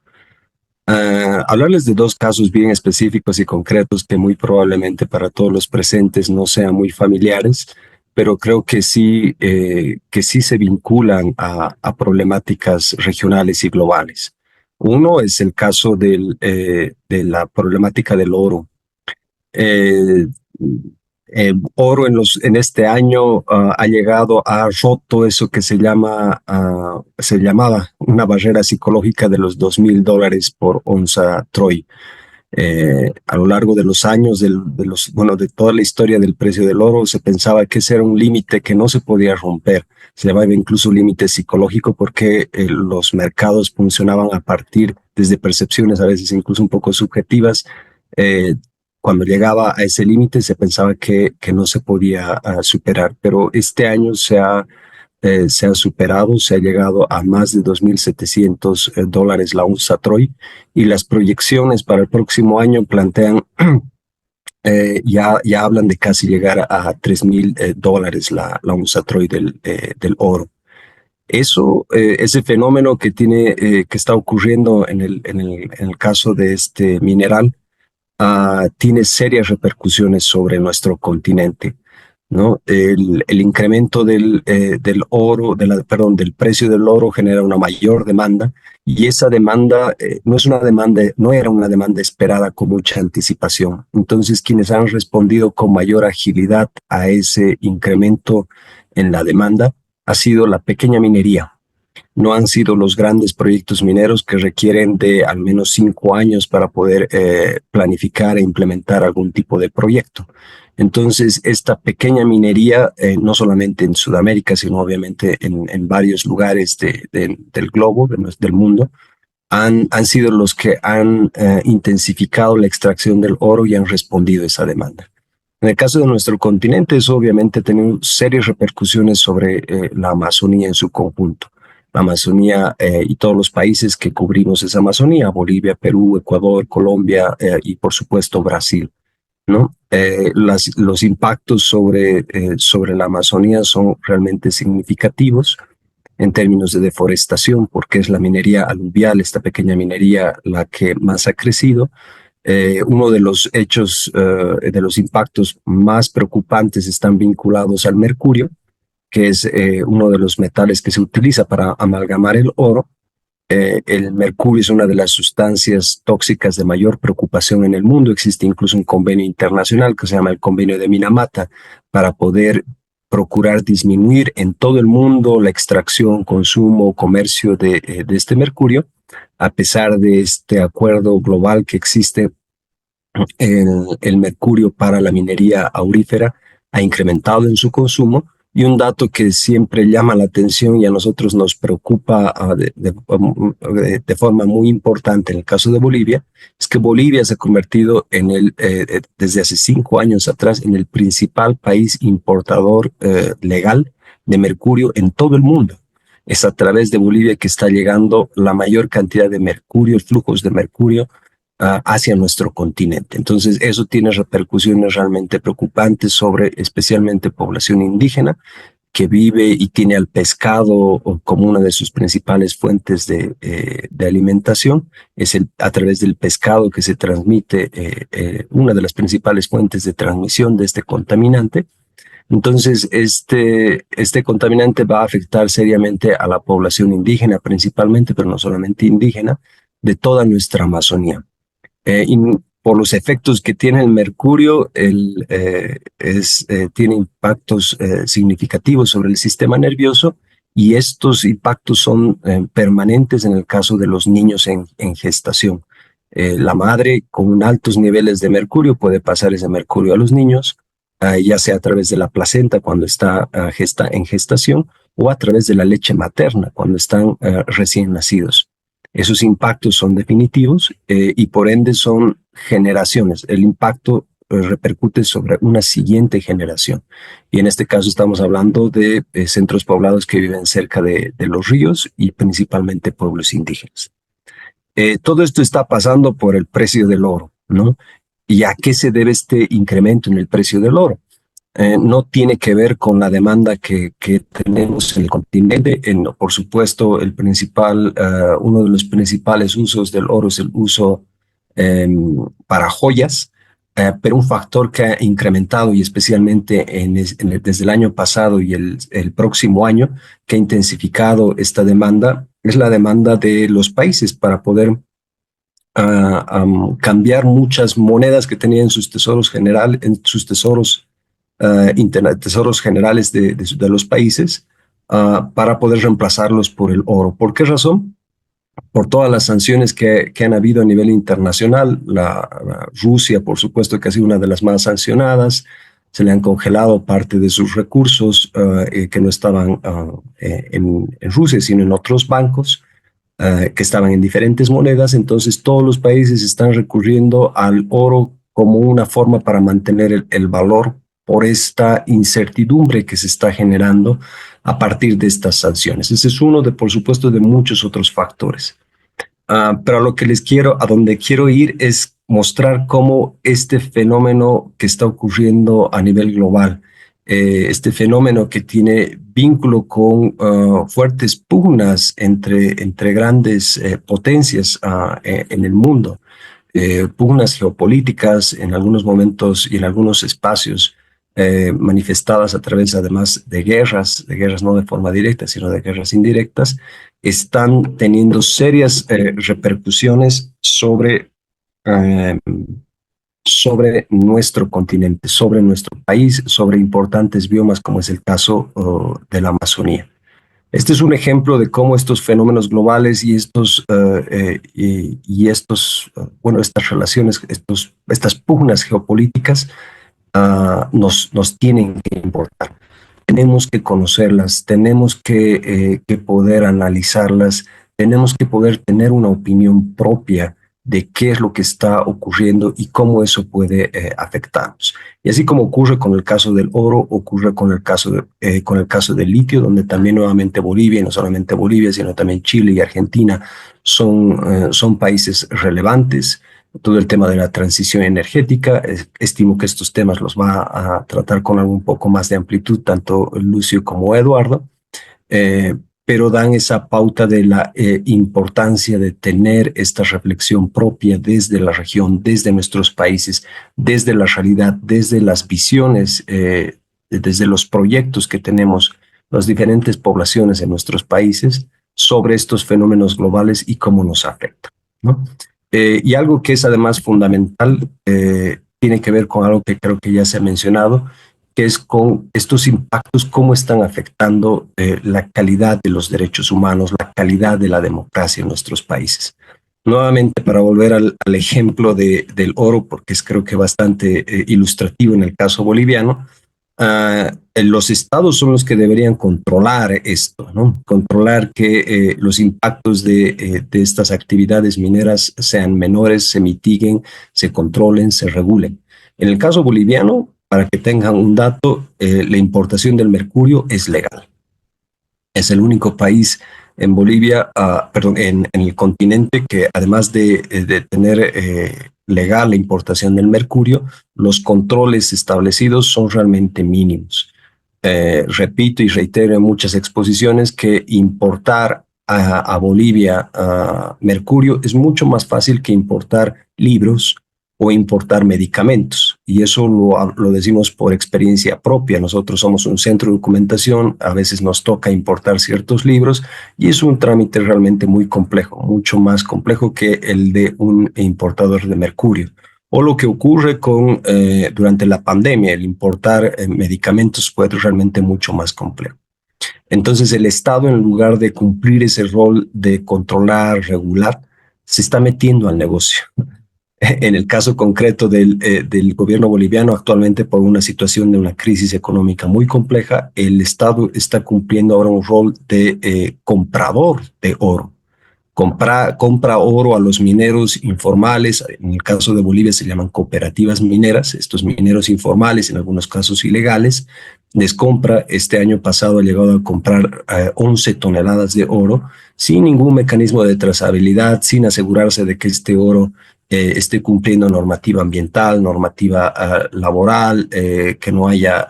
Hablarles de dos casos bien específicos y concretos que muy probablemente para todos los presentes no sean muy familiares, pero creo que sí se vinculan a problemáticas regionales y globales. Uno es el caso de la problemática del oro. Oro en este año ha roto eso que se llamaba una barrera psicológica de los $2,000 por onza Troy. A lo largo de los años, de toda la historia del precio del oro, se pensaba que ese era un límite que no se podía romper. Se llamaba incluso límite psicológico porque los mercados funcionaban a partir desde percepciones a veces incluso un poco subjetivas. Cuando llegaba a ese límite se pensaba que no se podía superar, pero este año se ha superado, se ha llegado a más de $2,700 la onza Troy, y las proyecciones para el próximo año plantean, ya hablan de casi llegar a $3,000 la onza Troy del oro. Ese fenómeno que está ocurriendo en el caso de este mineral, tiene serias repercusiones sobre nuestro continente, ¿no? El incremento del oro, del precio del oro genera una mayor demanda, y esa demanda no era una demanda esperada con mucha anticipación. Entonces, quienes han respondido con mayor agilidad a ese incremento en la demanda ha sido la pequeña minería. No han sido los grandes proyectos mineros que requieren de al menos 5 años para poder planificar e implementar algún tipo de proyecto. Entonces, esta pequeña minería, no solamente en Sudamérica, sino obviamente en varios lugares del globo, del mundo, han sido los que han intensificado la extracción del oro y han respondido a esa demanda. En el caso de nuestro continente, eso obviamente ha tenido serias repercusiones sobre la Amazonía en su conjunto. La Amazonía y todos los países que cubrimos esa Amazonía: Bolivia, Perú, Ecuador, Colombia y por supuesto Brasil, ¿no? Los impactos sobre la Amazonía son realmente significativos en términos de deforestación, porque es la minería aluvial, esta pequeña minería, la que más ha crecido. Uno de los hechos, de los impactos más preocupantes están vinculados al mercurio, que es uno de los metales que se utiliza para amalgamar el oro. El mercurio es una de las sustancias tóxicas de mayor preocupación en el mundo. Existe incluso un convenio internacional que se llama el Convenio de Minamata para poder procurar disminuir en todo el mundo la extracción, consumo, comercio de este mercurio. A pesar de este acuerdo global que existe, el mercurio para la minería aurífera ha incrementado en su consumo. Y un dato que siempre llama la atención y a nosotros nos preocupa de forma muy importante en el caso de Bolivia, es que Bolivia se ha convertido desde hace 5 años atrás en el principal país importador legal de mercurio en todo el mundo. Es a través de Bolivia que está llegando la mayor cantidad de mercurio, flujos de mercurio hacia nuestro continente. Entonces, eso tiene repercusiones realmente preocupantes sobre especialmente población indígena que vive y tiene al pescado como una de sus principales fuentes de alimentación. Es a través del pescado que se transmite una de las principales fuentes de transmisión de este contaminante. Entonces, este contaminante va a afectar seriamente a la población indígena principalmente, pero no solamente indígena, de toda nuestra Amazonía. Y por los efectos que tiene el mercurio, tiene impactos significativos sobre el sistema nervioso, y estos impactos son permanentes en el caso de los niños en gestación. La madre con altos niveles de mercurio puede pasar ese mercurio a los niños, ya sea a través de la placenta cuando está en gestación, o a través de la leche materna cuando están recién nacidos. Esos impactos son definitivos y por ende son generaciones. El impacto repercute sobre una siguiente generación. Y en este caso estamos hablando de centros poblados que viven cerca de los ríos y principalmente pueblos indígenas. Todo esto está pasando por el precio del oro, ¿no? ¿Y a qué se debe este incremento en el precio del oro? No tiene que ver con la demanda que tenemos en el continente. Por supuesto, uno de los principales usos del oro es el uso para joyas, pero un factor que ha incrementado, y especialmente desde el año pasado y el próximo año, que ha intensificado esta demanda, es la demanda de los países para poder cambiar muchas monedas que tenían en sus tesoros tesoros generales de los países, para poder reemplazarlos por el oro. ¿Por qué razón? por todas las sanciones que han habido a nivel internacional. La Rusia, por supuesto, que ha sido una de las más sancionadas. Se le han congelado parte de sus recursos que no estaban en Rusia, sino en otros bancos que estaban en diferentes monedas. Entonces, todos los países están recurriendo al oro como una forma para mantener el valor por esta incertidumbre que se está generando a partir de estas sanciones. Ese es uno de, por supuesto, de muchos otros factores. Pero a donde quiero ir es mostrar cómo este fenómeno que está ocurriendo a nivel global, este fenómeno que tiene vínculo con fuertes pugnas entre grandes potencias en el mundo, pugnas geopolíticas en algunos momentos y en algunos espacios, manifestadas a través además de guerras no de forma directa, sino de guerras indirectas, están teniendo serias repercusiones sobre nuestro continente, sobre nuestro país, sobre importantes biomas como es el caso de la Amazonía. Este es un ejemplo de cómo estos fenómenos globales y estas relaciones, estas pugnas geopolíticas nos tienen que importar. Tenemos que conocerlas, tenemos que poder analizarlas, tenemos que poder tener una opinión propia de qué es lo que está ocurriendo y cómo eso puede afectarnos. Y así como ocurre con el caso del oro, ocurre con el caso del litio, donde también nuevamente Bolivia, y no solamente Bolivia, sino también Chile y Argentina son países relevantes. Todo el tema de la transición energética, estimo que estos temas los va a tratar con algo un poco más de amplitud, tanto Lucio como Eduardo, pero dan esa pauta de la importancia de tener esta reflexión propia desde la región, desde nuestros países, desde la realidad, desde las visiones, desde los proyectos que tenemos las diferentes poblaciones en nuestros países sobre estos fenómenos globales y cómo nos afectan, ¿no? Y algo que es además fundamental tiene que ver con algo que creo que ya se ha mencionado, que es con estos impactos, cómo están afectando la calidad de los derechos humanos, la calidad de la democracia en nuestros países. Nuevamente, para volver al ejemplo del oro, porque es creo que bastante ilustrativo en el caso boliviano, los estados son los que deberían controlar esto, ¿no? Controlar que los impactos de estas actividades mineras sean menores, se mitiguen, se controlen, se regulen. En el caso boliviano, para que tengan un dato, la importación del mercurio es legal. Es el único país en Bolivia, en el continente que además de tener legal la importación del mercurio, los controles establecidos son realmente mínimos. Repito y reitero en muchas exposiciones que importar a Bolivia mercurio es mucho más fácil que importar libros o importar medicamentos. Y eso lo decimos por experiencia propia. Nosotros somos un centro de documentación, a veces nos toca importar ciertos libros y es un trámite realmente muy complejo, mucho más complejo que el de un importador de mercurio. O lo que ocurre durante la pandemia, el importar medicamentos fue realmente mucho más complejo. Entonces el Estado, en lugar de cumplir ese rol de controlar, regular, se está metiendo al negocio. En el caso concreto del gobierno boliviano, actualmente por una situación de una crisis económica muy compleja, el Estado está cumpliendo ahora un rol de comprador de oro. Compra oro a los mineros informales, en el caso de Bolivia se llaman cooperativas mineras, estos mineros informales, en algunos casos ilegales, les compra. Este año pasado ha llegado a comprar 11 toneladas de oro sin ningún mecanismo de trazabilidad, sin asegurarse de que este oro esté cumpliendo normativa ambiental, normativa laboral, que no haya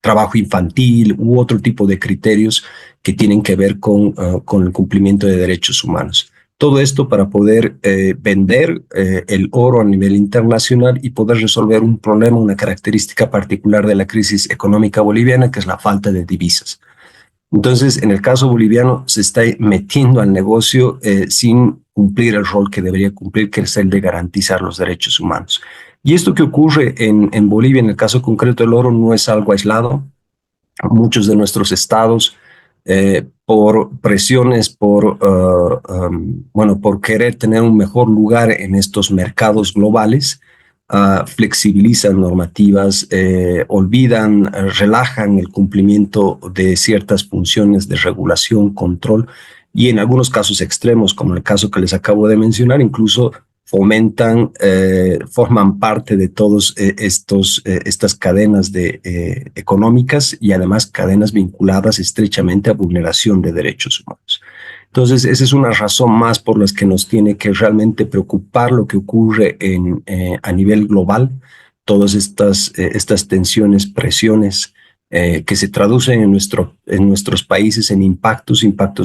trabajo infantil u otro tipo de criterios que tienen que ver con el cumplimiento de derechos humanos. Todo esto para poder vender el oro a nivel internacional y poder resolver un problema, una característica particular de la crisis económica boliviana, que es la falta de divisas. Entonces, en el caso boliviano, se está metiendo al negocio sin cumplir el rol que debería cumplir, que es el de garantizar los derechos humanos. Y esto que ocurre en Bolivia, en el caso concreto del oro, no es algo aislado. Muchos de nuestros estados por presiones, por querer tener un mejor lugar en estos mercados globales, flexibilizan normativas, olvidan, relajan el cumplimiento de ciertas funciones de regulación, control, y en algunos casos extremos, como el caso que les acabo de mencionar, incluso fomentan, forman parte de todos estas cadenas económicas, y además cadenas vinculadas estrechamente a vulneración de derechos humanos. Entonces, esa es una razón más por las que nos tiene que realmente preocupar lo que ocurre a nivel global, todas estas tensiones, presiones que se traducen en nuestros países en impactos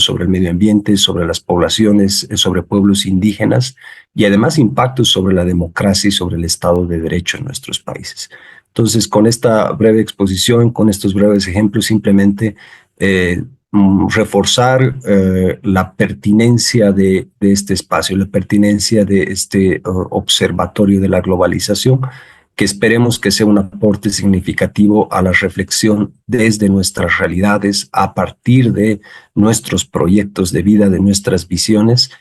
sobre el medio ambiente, sobre las poblaciones, sobre pueblos indígenas, y además impactos sobre la democracia y sobre el Estado de Derecho en nuestros países. Entonces, con esta breve exposición, con estos breves ejemplos, simplemente reforzar la pertinencia de este espacio, la pertinencia de este observatorio de la globalización, que esperemos que sea un aporte significativo a la reflexión desde nuestras realidades, a partir de nuestros proyectos de vida, de nuestras visiones,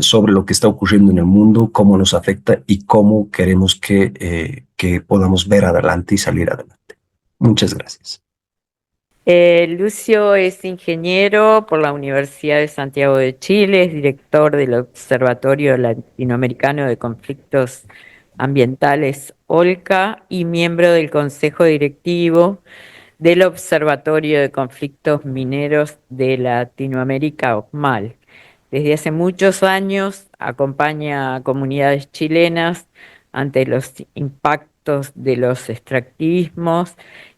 sobre lo que está ocurriendo en el mundo, cómo nos afecta y cómo queremos que podamos ver adelante y salir adelante. Muchas gracias. Lucio es ingeniero por la Universidad de Santiago de Chile, es director del Observatorio Latinoamericano de Conflictos Ambientales OLCA y miembro del Consejo Directivo del Observatorio de Conflictos Mineros de Latinoamérica, OCMAL. Desde hace muchos años acompaña a comunidades chilenas ante los impactos de los extractivismos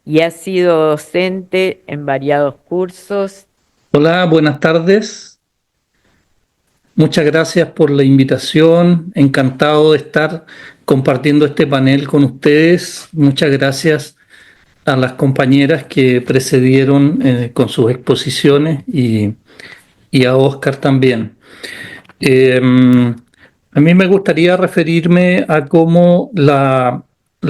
y ha sido docente en variados cursos. Hola, buenas tardes. Muchas gracias por la invitación. Encantado de estar compartiendo este panel con ustedes. Muchas gracias a las compañeras que precedieron con sus exposiciones y a Oscar también. A mí me gustaría referirme a cómo la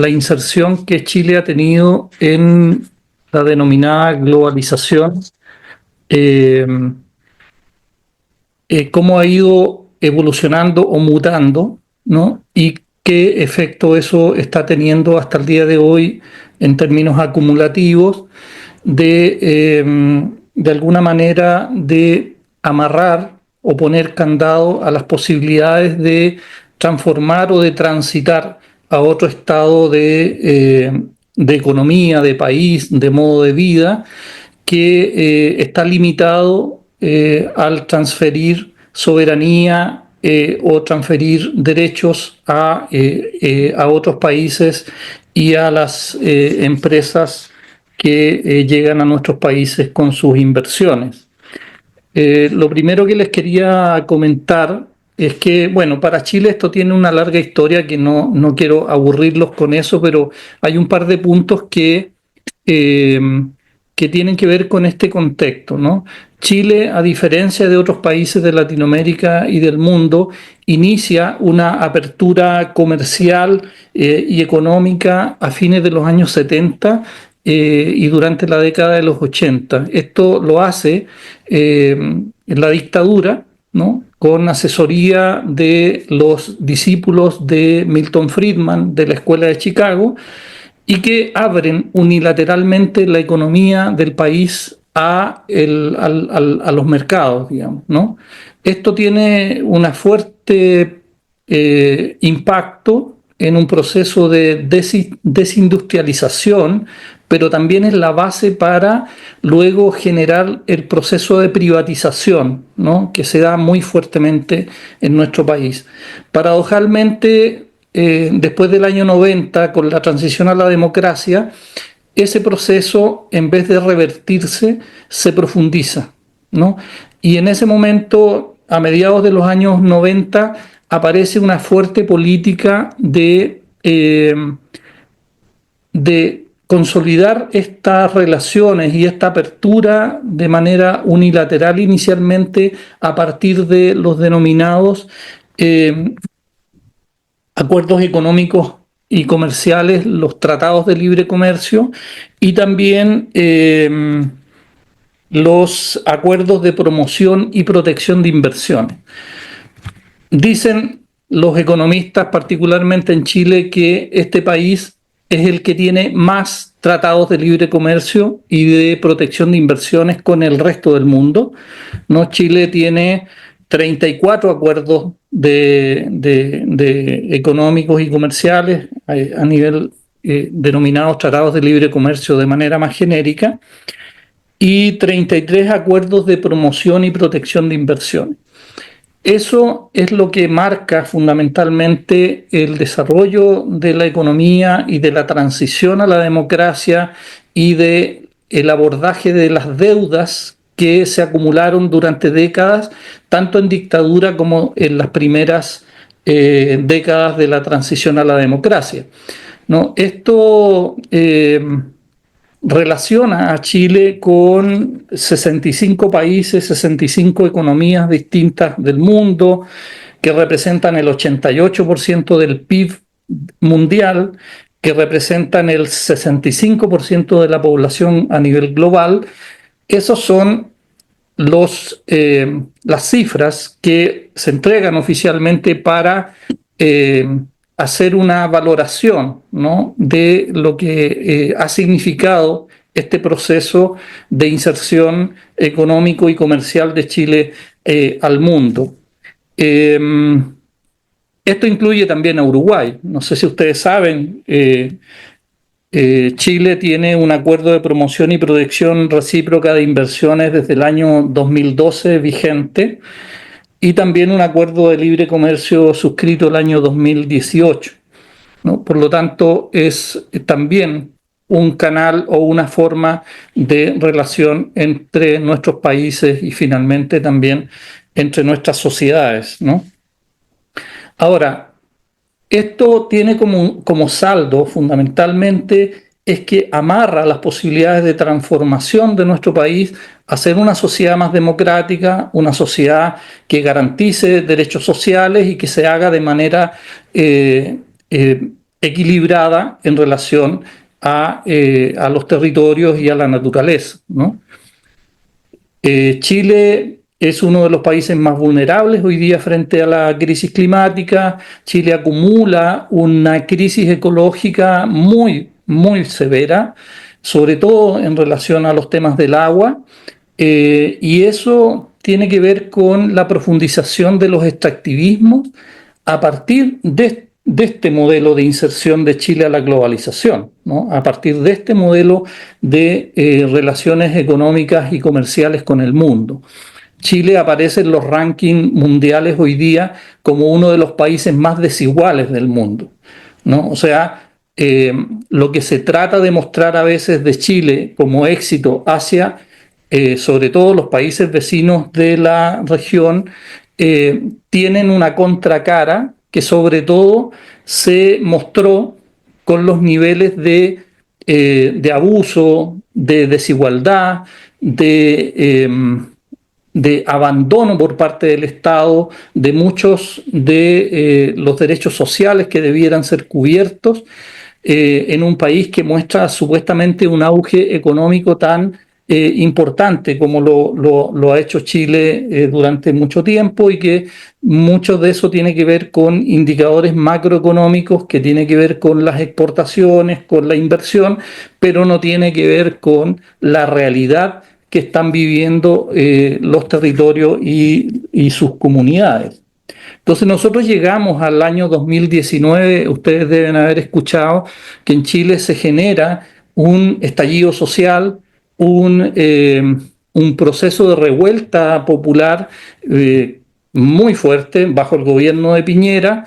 inserción que Chile ha tenido en la denominada globalización, cómo ha ido evolucionando o mutando, ¿no? Y qué efecto eso está teniendo hasta el día de hoy en términos acumulativos de alguna manera de amarrar o poner candado a las posibilidades de transformar o de transitar a otro estado de economía, de país, de modo de vida, que está limitado al transferir soberanía o transferir derechos a otros países y a las empresas que llegan a nuestros países con sus inversiones. Lo primero que les quería comentar es que, bueno, para Chile esto tiene una larga historia que no quiero aburrirlos con eso, pero hay un par de puntos que tienen que ver con este contexto, ¿no? Chile, a diferencia de otros países de Latinoamérica y del mundo, inicia una apertura comercial y económica a fines de los años 70 y durante la década de los 80. Esto lo hace en la dictadura, ¿no? Con asesoría de los discípulos de Milton Friedman de la Escuela de Chicago, y que abren unilateralmente la economía del país a los mercados, digamos, ¿no? Esto tiene un fuerte impacto en un proceso de desindustrialización, pero también es la base para luego generar el proceso de privatización, ¿no? Que se da muy fuertemente en nuestro país. Paradojalmente, después del año 90, con la transición a la democracia, ese proceso, en vez de revertirse, se profundiza, ¿no? Y en ese momento, a mediados de los años 90, aparece una fuerte política de consolidar estas relaciones y esta apertura de manera unilateral inicialmente a partir de los denominados acuerdos económicos y comerciales, los tratados de libre comercio, y también los acuerdos de promoción y protección de inversiones. Dicen los economistas, particularmente en Chile, que este país es el que tiene más tratados de libre comercio y de protección de inversiones con el resto del mundo, ¿no? Chile tiene 34 acuerdos de económicos y comerciales a nivel denominados tratados de libre comercio de manera más genérica, y 33 acuerdos de promoción y protección de inversiones. Eso es lo que marca fundamentalmente el desarrollo de la economía y de la transición a la democracia y del abordaje de las deudas que se acumularon durante décadas, tanto en dictadura como en las primeras décadas de la transición a la democracia, ¿no? Esto relaciona a Chile con 65 países, 65 economías distintas del mundo, que representan el 88% del PIB mundial, que representan el 65% de la población a nivel global. Esos son las cifras que se entregan oficialmente para hacer una valoración, ¿no?, de lo que ha significado este proceso de inserción económico y comercial de Chile al mundo. Esto incluye también a Uruguay. No sé si ustedes saben, Chile tiene un acuerdo de promoción y protección recíproca de inversiones desde el año 2012 vigente, y también un acuerdo de libre comercio suscrito el año 2018, ¿no? Por lo tanto, es también un canal o una forma de relación entre nuestros países y finalmente también entre nuestras sociedades, ¿no? Ahora, esto tiene como saldo fundamentalmente es que amarra las posibilidades de transformación de nuestro país a ser una sociedad más democrática, una sociedad que garantice derechos sociales y que se haga de manera equilibrada en relación a los territorios y a la naturaleza, ¿no? Chile es uno de los países más vulnerables hoy día frente a la crisis climática. Chile acumula una crisis ecológica muy, muy severa, sobre todo en relación a los temas del agua, y eso tiene que ver con la profundización de los extractivismos a partir de este modelo de inserción de Chile a la globalización, ¿no? A partir de este modelo de relaciones económicas y comerciales con el mundo. Chile aparece en los rankings mundiales hoy día como uno de los países más desiguales del mundo, ¿no? O sea, lo que se trata de mostrar a veces de Chile como éxito hacia, sobre todo los países vecinos de la región, tienen una contracara que sobre todo se mostró con los niveles de abuso, de desigualdad, de abandono por parte del Estado de muchos de los derechos sociales que debieran ser cubiertos en un país que muestra supuestamente un auge económico tan importante como lo ha hecho Chile durante mucho tiempo, y que mucho de eso tiene que ver con indicadores macroeconómicos, que tiene que ver con las exportaciones, con la inversión, pero no tiene que ver con la realidad que están viviendo los territorios y sus comunidades. Entonces nosotros llegamos al año 2019, ustedes deben haber escuchado que en Chile se genera un estallido social, un proceso de revuelta popular muy fuerte bajo el gobierno de Piñera,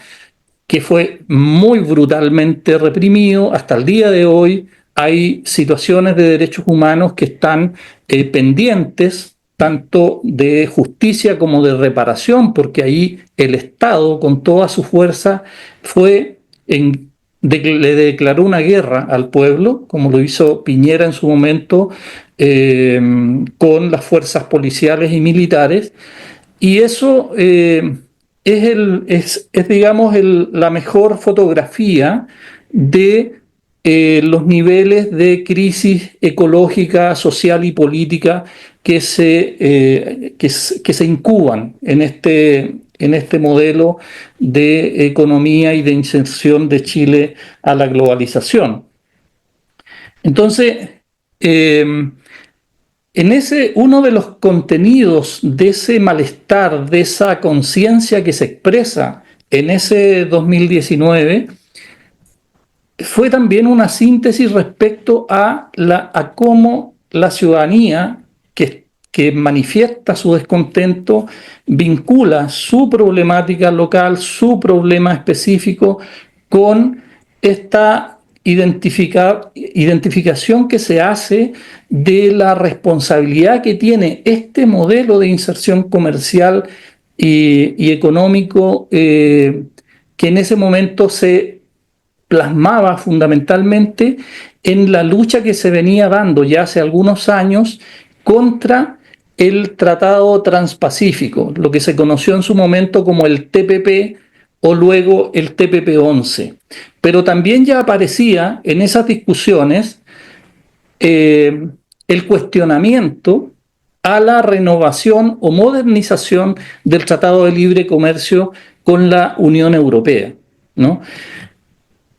que fue muy brutalmente reprimido. Hasta el día de hoy hay situaciones de derechos humanos que están pendientes, tanto de justicia como de reparación, porque ahí el Estado, con toda su fuerza, le declaró una guerra al pueblo, como lo hizo Piñera en su momento, con las fuerzas policiales y militares, y eso es digamos, la mejor fotografía de los niveles de crisis ecológica, social y política que se incuban en este modelo de economía y de inserción de Chile a la globalización. Entonces, uno de los contenidos de ese malestar, de esa conciencia que se expresa en ese 2019, fue también una síntesis respecto a cómo la ciudadanía que manifiesta su descontento vincula su problemática local, su problema específico con esta identificación que se hace de la responsabilidad que tiene este modelo de inserción comercial y económico que en ese momento se plasmaba fundamentalmente en la lucha que se venía dando ya hace algunos años contra el Tratado Transpacífico, lo que se conoció en su momento como el TPP o luego el TPP-11. Pero también ya aparecía en esas discusiones el cuestionamiento a la renovación o modernización del Tratado de Libre Comercio con la Unión Europea, ¿no?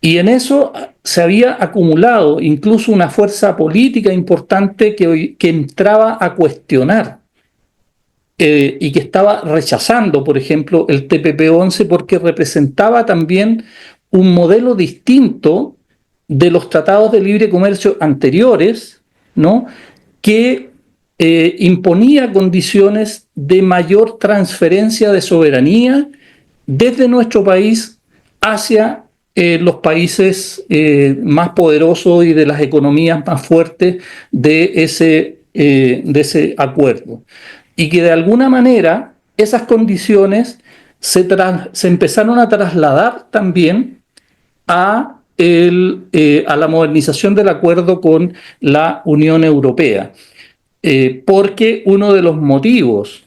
Y en eso se había acumulado incluso una fuerza política importante que entraba a cuestionar y que estaba rechazando, por ejemplo, el TPP-11 porque representaba también un modelo distinto de los tratados de libre comercio anteriores, ¿no? Que imponía condiciones de mayor transferencia de soberanía desde nuestro país hacia los países más poderosos y de las economías más fuertes de ese acuerdo. Y que de alguna manera esas condiciones se empezaron a trasladar también a la modernización del acuerdo con la Unión Europea. Porque uno de los motivos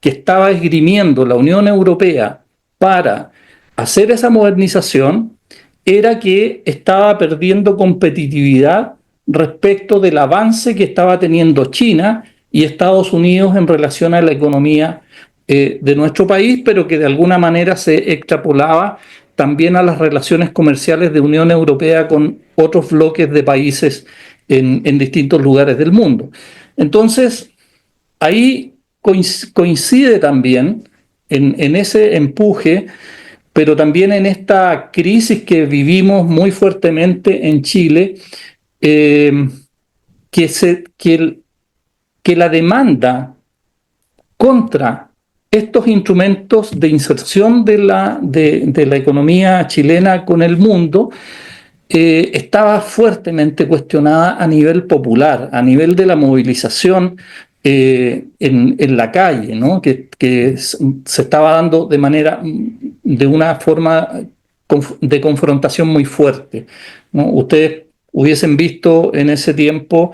que estaba esgrimiendo la Unión Europea para hacer esa modernización era que estaba perdiendo competitividad respecto del avance que estaba teniendo China y Estados Unidos en relación a la economía de nuestro país, pero que de alguna manera se extrapolaba también a las relaciones comerciales de Unión Europea con otros bloques de países en distintos lugares del mundo. Entonces, ahí coincide también en ese empuje, pero también en esta crisis que vivimos muy fuertemente en Chile, que la demanda contra estos instrumentos de inserción de la economía chilena con el mundo estaba fuertemente cuestionada a nivel popular, a nivel de la movilización en la calle, ¿no? que se estaba dando de una forma de confrontación muy fuerte, ¿no? Ustedes hubiesen visto en ese tiempo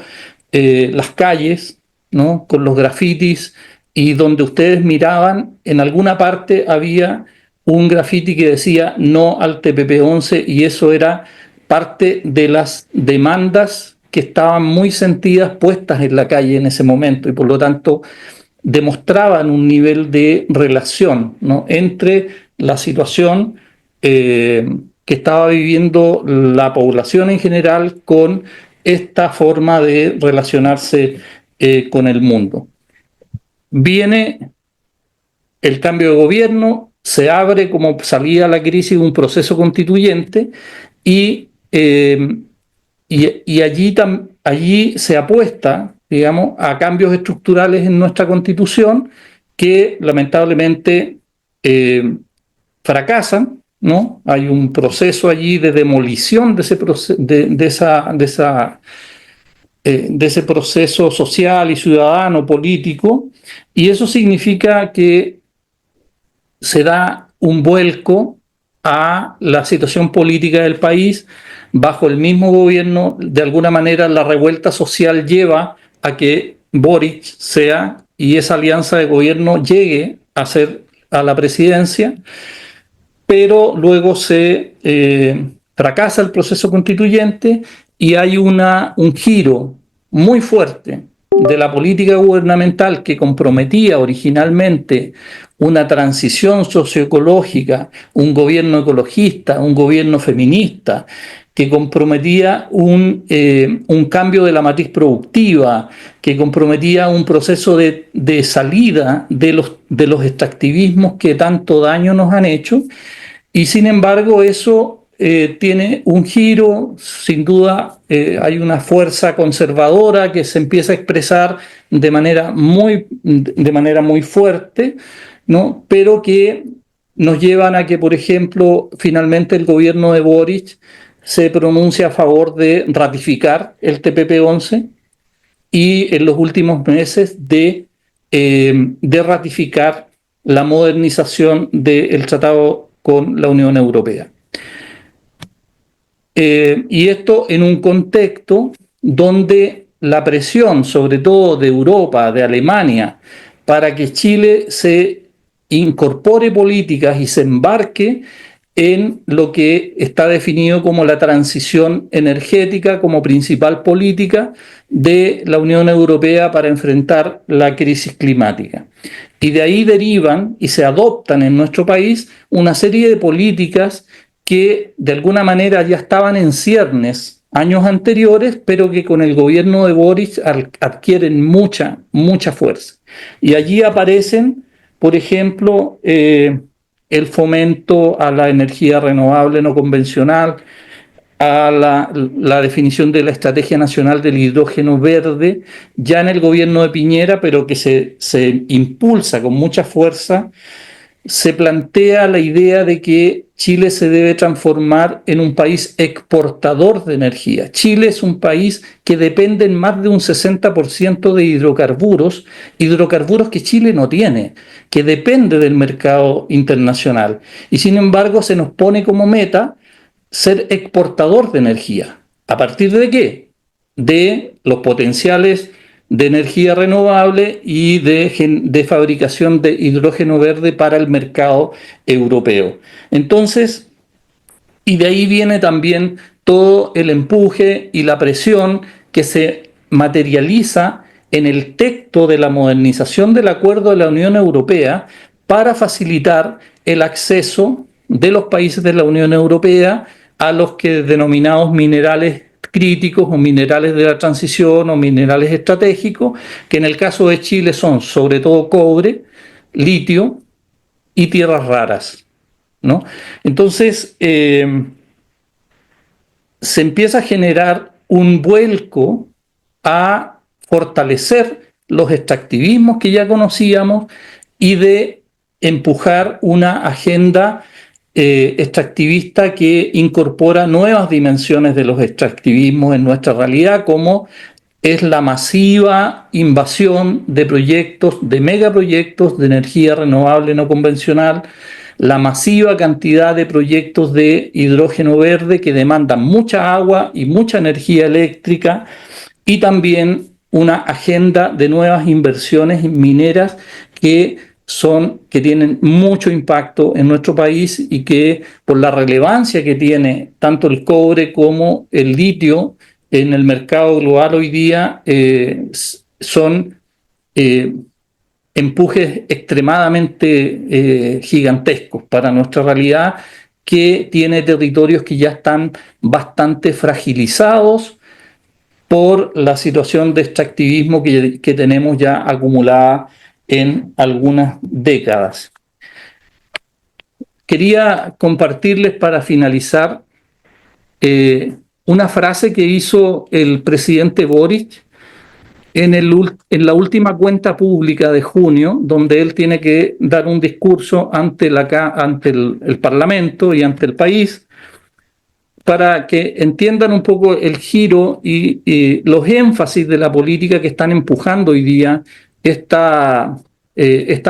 las calles, ¿no? Con los grafitis, y donde ustedes miraban, en alguna parte había un grafiti que decía no al TPP-11, y eso era parte de las demandas que estaban muy sentidas, puestas en la calle en ese momento, y por lo tanto demostraban un nivel de relación, ¿no? Entre la situación que estaba viviendo la población en general con esta forma de relacionarse con el mundo. Viene el cambio de gobierno, se abre, como salía la crisis, un proceso constituyente, y allí se apuesta, digamos, a cambios estructurales en nuestra Constitución que lamentablemente fracasan, ¿no? Hay un proceso allí de demolición de ese proceso social y ciudadano político, y eso significa que se da un vuelco a la situación política del país bajo el mismo gobierno. De alguna manera la revuelta social lleva a que Boric sea, y esa alianza de gobierno llegue a la presidencia, pero luego se fracasa el proceso constituyente y hay un giro muy fuerte de la política gubernamental que comprometía originalmente una transición socioecológica, un gobierno ecologista, un gobierno feminista, que comprometía un cambio de la matriz productiva, que comprometía un proceso de salida de los extractivismos que tanto daño nos han hecho, y sin embargo eso tiene un giro. Sin duda hay una fuerza conservadora que se empieza a expresar de manera muy fuerte, ¿no? Pero que nos llevan a que, por ejemplo, finalmente el gobierno de Boric se pronuncia a favor de ratificar el TPP-11 y en los últimos meses de ratificar la modernización del tratado con la Unión Europea. Y esto en un contexto donde la presión, sobre todo de Europa, de Alemania, para que Chile se incorpore políticas y se embarque en lo que está definido como la transición energética como principal política de la Unión Europea para enfrentar la crisis climática. Y de ahí derivan y se adoptan en nuestro país una serie de políticas que de alguna manera ya estaban en ciernes años anteriores, pero que con el gobierno de Boric adquieren mucha fuerza. Y allí aparecen, por ejemplo, el fomento a la energía renovable no convencional, a la definición de la Estrategia Nacional del Hidrógeno Verde, ya en el gobierno de Piñera, pero que se impulsa con mucha fuerza. Se plantea la idea de que Chile se debe transformar en un país exportador de energía. Chile es un país que depende en más de un 60% de hidrocarburos que Chile no tiene, que depende del mercado internacional. Y sin embargo se nos pone como meta ser exportador de energía. ¿A partir de qué? De los potenciales de energía renovable y de fabricación de hidrógeno verde para el mercado europeo. Entonces, y de ahí viene también todo el empuje y la presión que se materializa en el texto de la modernización del acuerdo de la Unión Europea para facilitar el acceso de los países de la Unión Europea a los que denominados minerales críticos o minerales de la transición o minerales estratégicos, que en el caso de Chile son sobre todo cobre, litio y tierras raras, ¿no? Entonces, se empieza a generar un vuelco a fortalecer los extractivismos que ya conocíamos y de empujar una agenda extractivista que incorpora nuevas dimensiones de los extractivismos en nuestra realidad, como es la masiva invasión de proyectos, de megaproyectos de energía renovable no convencional, la masiva cantidad de proyectos de hidrógeno verde que demandan mucha agua y mucha energía eléctrica, y también una agenda de nuevas inversiones mineras que tienen mucho impacto en nuestro país y que, por la relevancia que tiene tanto el cobre como el litio en el mercado global hoy día, son empujes extremadamente gigantescos para nuestra realidad, que tiene territorios que ya están bastante fragilizados por la situación de extractivismo que tenemos ya acumulada en algunas décadas. Quería compartirles para finalizar una frase que hizo el presidente Boric en la última cuenta pública de junio, donde él tiene que dar un discurso ante el Parlamento y ante el país, para que entiendan un poco el giro y los énfasis de la política que están empujando hoy día esta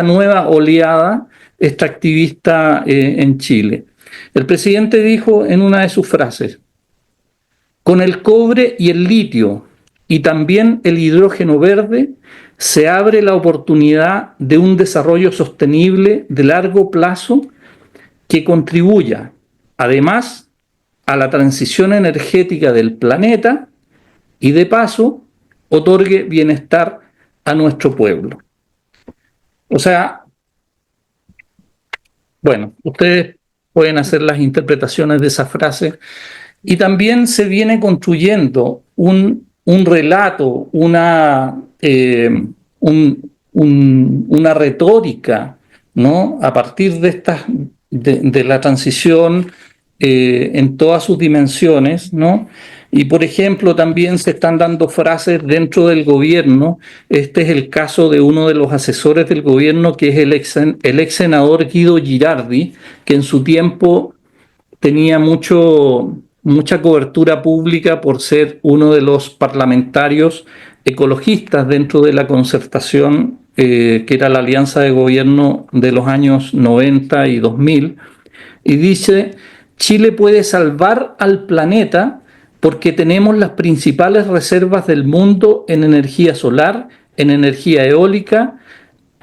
nueva oleada extractivista en Chile. El presidente dijo en una de sus frases: con el cobre y el litio y también el hidrógeno verde se abre la oportunidad de un desarrollo sostenible de largo plazo que contribuya, además, a la transición energética del planeta y, de paso, otorgue bienestar a nuestro pueblo. O sea, bueno, ustedes pueden hacer las interpretaciones de esa frase, y también se viene construyendo un relato, una retórica, ¿no? A partir de la transición en todas sus dimensiones, ¿no? Y, por ejemplo, también se están dando frases dentro del gobierno. Este es el caso de uno de los asesores del gobierno, que es el ex senador Guido Girardi, que en su tiempo tenía mucha cobertura pública por ser uno de los parlamentarios ecologistas dentro de la concertación, que era la alianza de gobierno de los años 90 y 2000, y dice: Chile puede salvar al planeta porque tenemos las principales reservas del mundo en energía solar, en energía eólica,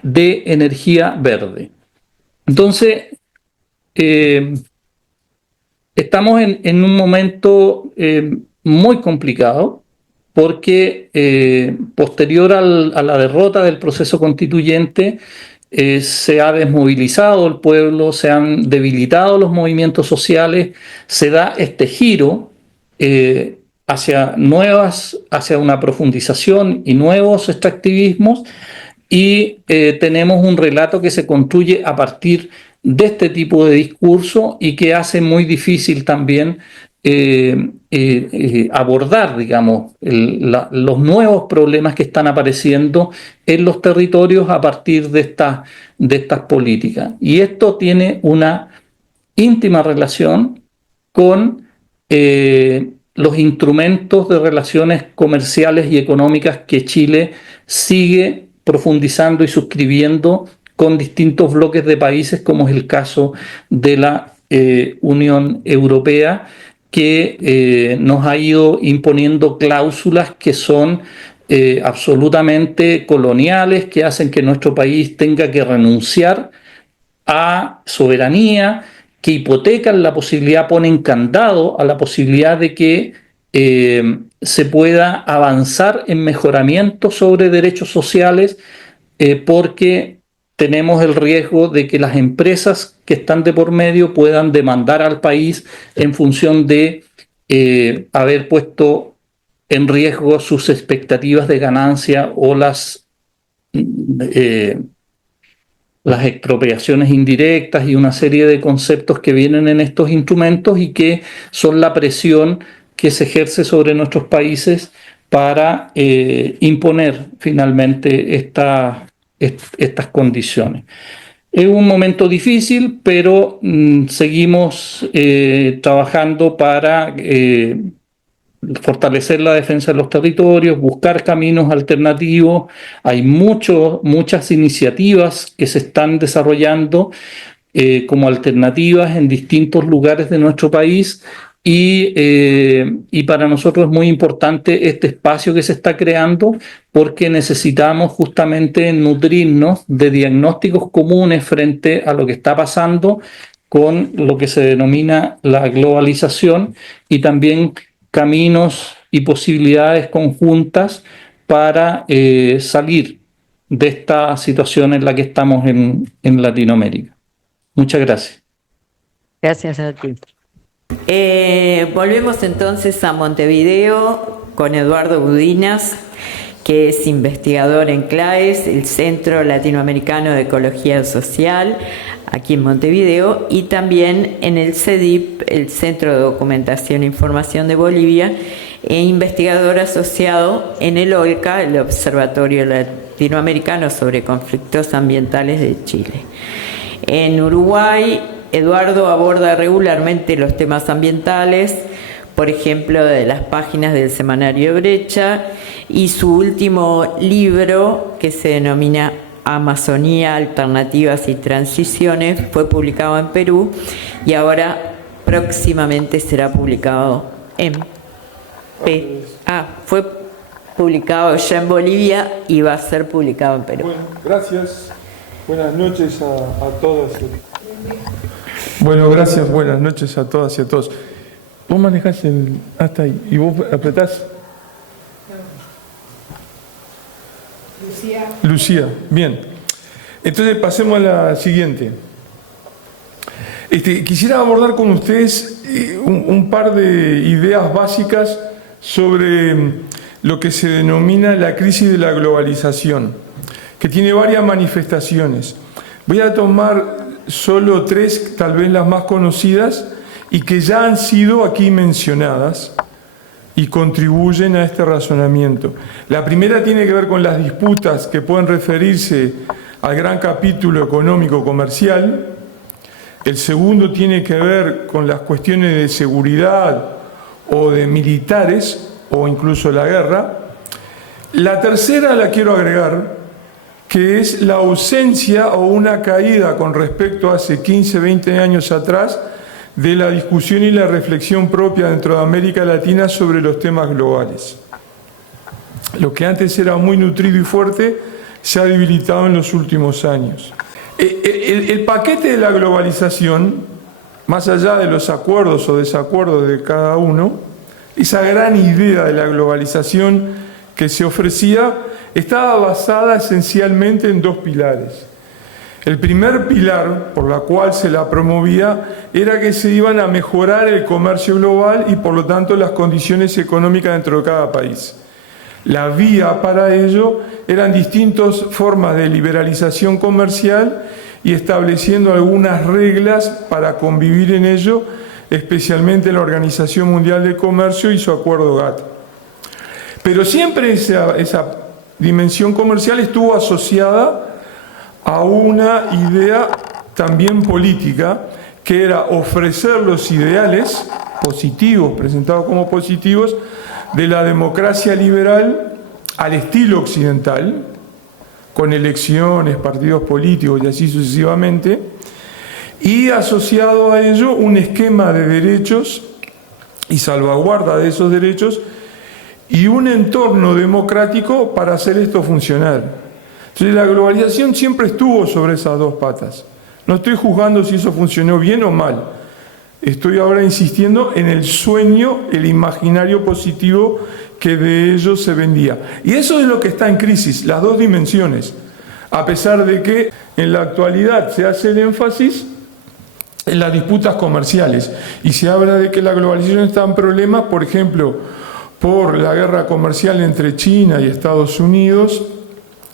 de energía verde. Entonces, estamos en un momento muy complicado, porque posterior a la derrota del proceso constituyente se ha desmovilizado el pueblo, se han debilitado los movimientos sociales, se da este giro hacia una profundización y nuevos extractivismos, y tenemos un relato que se construye a partir de este tipo de discurso y que hace muy difícil también abordar, digamos, los nuevos problemas que están apareciendo en los territorios a partir de estas políticas. Y esto tiene una íntima relación con los instrumentos de relaciones comerciales y económicas que Chile sigue profundizando y suscribiendo con distintos bloques de países, como es el caso de la Unión Europea, que nos ha ido imponiendo cláusulas que son absolutamente coloniales, que hacen que nuestro país tenga que renunciar a soberanía, que hipotecan la posibilidad, ponen candado a la posibilidad de que se pueda avanzar en mejoramiento sobre derechos sociales, porque tenemos el riesgo de que las empresas que están de por medio puedan demandar al país en función de haber puesto en riesgo sus expectativas de ganancia o las expropiaciones indirectas y una serie de conceptos que vienen en estos instrumentos y que son la presión que se ejerce sobre nuestros países para imponer finalmente estas condiciones. Es un momento difícil, pero seguimos trabajando para fortalecer la defensa de los territorios, buscar caminos alternativos. Hay muchas iniciativas que se están desarrollando como alternativas en distintos lugares de nuestro país, y para nosotros es muy importante este espacio que se está creando, porque necesitamos justamente nutrirnos de diagnósticos comunes frente a lo que está pasando con lo que se denomina la globalización, y también caminos y posibilidades conjuntas para salir de esta situación en la que estamos en Latinoamérica. Muchas gracias. Gracias a ti. Volvemos entonces a Montevideo con Eduardo Budinas, que es investigador en CLAES, el Centro Latinoamericano de Ecología Social, aquí en Montevideo, y también en el CEDIP, el Centro de Documentación e Información de Bolivia, e investigador asociado en el OLCA, el Observatorio Latinoamericano sobre Conflictos Ambientales de Chile. En Uruguay, Eduardo aborda regularmente los temas ambientales, por ejemplo, de las páginas del semanario Brecha, y su último libro, que se denomina Amazonía, Alternativas y Transiciones, fue publicado en Perú y ahora próximamente será publicado fue publicado ya en Bolivia y va a ser publicado en Perú. Bueno, gracias. Buenas noches a todas. Bueno, gracias. Buenas noches a todas y a todos. Vos manejás hasta ahí y vos apretás. Lucía, bien. Entonces pasemos a la siguiente. Quisiera abordar con ustedes un par de ideas básicas sobre lo que se denomina la crisis de la globalización, que tiene varias manifestaciones. Voy a tomar solo tres, tal vez las más conocidas, y que ya han sido aquí mencionadas y contribuyen a este razonamiento. La primera tiene que ver con las disputas que pueden referirse al gran capítulo económico-comercial. El segundo tiene que ver con las cuestiones de seguridad o de militares o incluso la guerra. La tercera la quiero agregar, que es la ausencia o una caída con respecto a hace 15, 20 años atrás de la discusión y la reflexión propia dentro de América Latina sobre los temas globales. Lo que antes era muy nutrido y fuerte se ha debilitado en los últimos años. El paquete de la globalización, más allá de los acuerdos o desacuerdos de cada uno, esa gran idea de la globalización que se ofrecía estaba basada esencialmente en dos pilares. El primer pilar por la cual se la promovía era que se iban a mejorar el comercio global y por lo tanto las condiciones económicas dentro de cada país. La vía para ello eran distintas formas de liberalización comercial y estableciendo algunas reglas para convivir en ello, especialmente la Organización Mundial de Comercio y su acuerdo GATT. Pero siempre esa dimensión comercial estuvo asociada a una idea también política, que era ofrecer los ideales positivos, presentados como positivos, de la democracia liberal al estilo occidental, con elecciones, partidos políticos y así sucesivamente, y asociado a ello un esquema de derechos y salvaguarda de esos derechos y un entorno democrático para hacer esto funcionar. Entonces la globalización siempre estuvo sobre esas dos patas. No estoy juzgando si eso funcionó bien o mal. Estoy ahora insistiendo en el sueño, el imaginario positivo que de ellos se vendía. Y eso es lo que está en crisis, las dos dimensiones. A pesar de que en la actualidad se hace el énfasis en las disputas comerciales y se habla de que la globalización está en problemas, por ejemplo, por la guerra comercial entre China y Estados Unidos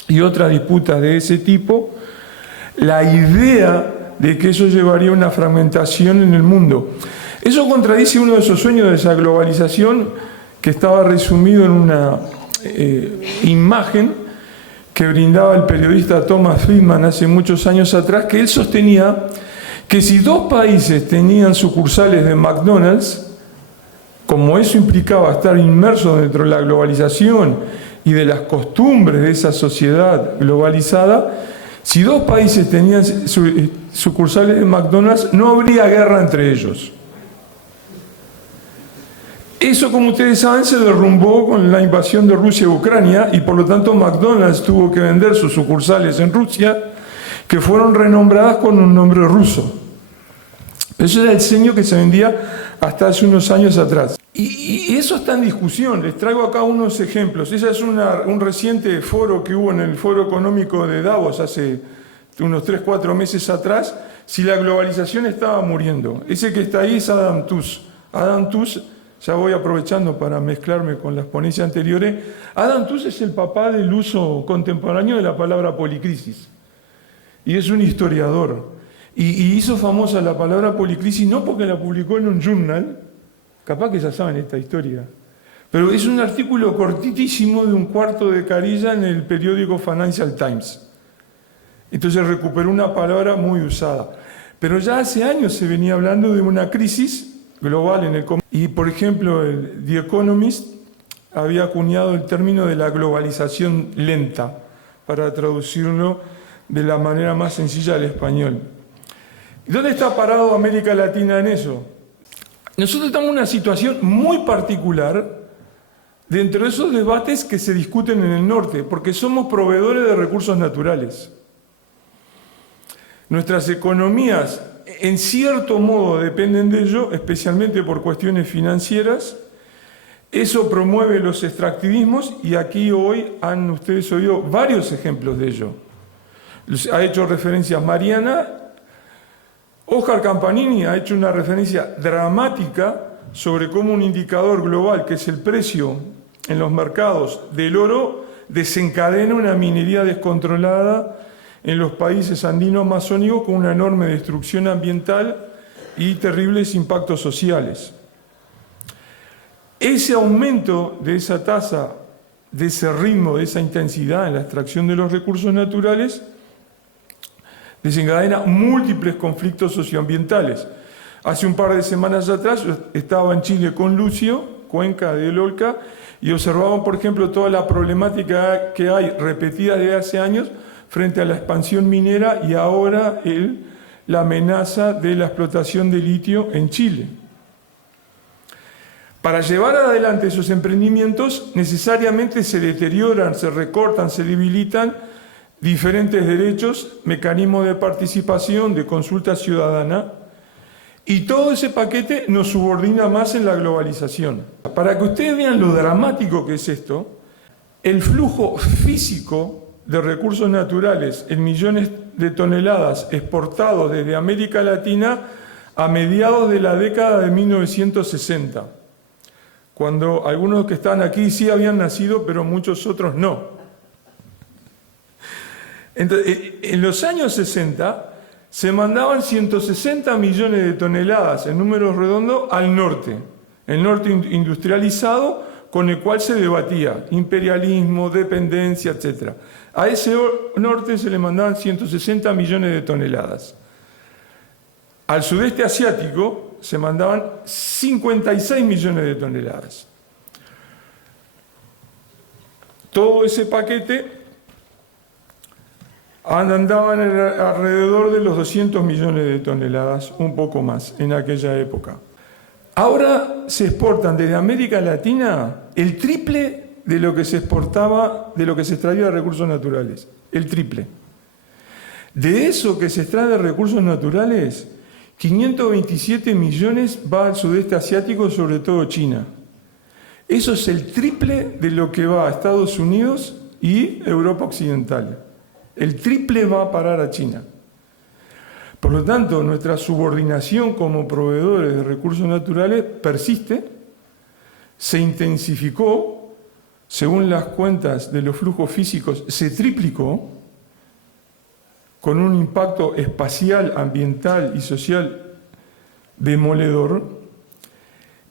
y otras disputas de ese tipo, la idea de que eso llevaría a una fragmentación en el mundo. Eso contradice uno de esos sueños de esa globalización que estaba resumido en una imagen que brindaba el periodista Thomas Friedman hace muchos años atrás, que él sostenía que si dos países tenían sucursales de McDonald's, como eso implicaba estar inmersos dentro de la globalización y de las costumbres de esa sociedad globalizada, si dos países tenían sucursales de McDonald's, no habría guerra entre ellos. Eso, como ustedes saben, se derrumbó con la invasión de Rusia a Ucrania y por lo tanto McDonald's tuvo que vender sus sucursales en Rusia, que fueron renombradas con un nombre ruso. Eso era el diseño que se vendía hasta hace unos años atrás. Y eso está en discusión. Les traigo acá unos ejemplos. Ese es un reciente foro que hubo en el Foro Económico de Davos hace unos 3-4 meses atrás, si la globalización estaba muriendo. Ese que está ahí es Adam Tooze. Adam Tooze, ya voy aprovechando para mezclarme con las ponencias anteriores, Adam Tooze es el papá del uso contemporáneo de la palabra policrisis. Y es un historiador. Y hizo famosa la palabra policrisis no porque la publicó en un journal, capaz que ya saben esta historia, pero es un artículo cortitísimo de un cuarto de carilla en el periódico Financial Times. Entonces recuperó una palabra muy usada. Pero ya hace años se venía hablando de una crisis global en el comercio. Y por ejemplo, The Economist había acuñado el término de la globalización lenta, para traducirlo de la manera más sencilla al español. ¿Y dónde está parado América Latina en eso? Nosotros estamos en una situación muy particular dentro de esos debates que se discuten en el norte, porque somos proveedores de recursos naturales. Nuestras economías, en cierto modo, dependen de ello, especialmente por cuestiones financieras, Eso promueve los extractivismos y aquí hoy han ustedes oído varios ejemplos de ello. Ha hecho referencias Mariana. Oscar Campanini ha hecho una referencia dramática sobre cómo un indicador global, que es el precio en los mercados del oro, desencadena una minería descontrolada en los países andino-amazónicos con una enorme destrucción ambiental y terribles impactos sociales. Ese aumento de esa tasa, de ese ritmo, de esa intensidad en la extracción de los recursos naturales, desencadena múltiples conflictos socioambientales. Hace un par de semanas atrás estaba en Chile con Lucio, cuenca del Olca, y observaban, por ejemplo, toda la problemática que hay repetida desde hace años frente a la expansión minera y ahora la amenaza de la explotación de litio en Chile. Para llevar adelante esos emprendimientos necesariamente se deterioran, se recortan, se debilitan diferentes derechos, mecanismos de participación, de consulta ciudadana, y todo ese paquete nos subordina más en la globalización. Para que ustedes vean lo dramático que es esto, el flujo físico de recursos naturales en millones de toneladas exportados desde América Latina a mediados de la década de 1960, cuando algunos que están aquí sí habían nacido, pero muchos otros no. Entonces, en los años 60 se mandaban 160 millones de toneladas en números redondos al norte, el norte industrializado con el cual se debatía imperialismo, dependencia, etc. A ese norte se le mandaban 160 millones de toneladas. Al sudeste asiático se mandaban 56 millones de toneladas. Todo ese paquete andaban alrededor de los 200 millones de toneladas, un poco más, en aquella época. Ahora se exportan desde América Latina el triple de lo que se exportaba, de lo que se extraía de recursos naturales. El triple. De eso que se extrae de recursos naturales, 527 millones va al sudeste asiático, sobre todo China. Eso es el triple de lo que va a Estados Unidos y Europa Occidental. El triple va a parar a China. Por lo tanto, nuestra subordinación como proveedores de recursos naturales persiste, se intensificó, según las cuentas de los flujos físicos, se triplicó, con un impacto espacial, ambiental y social demoledor,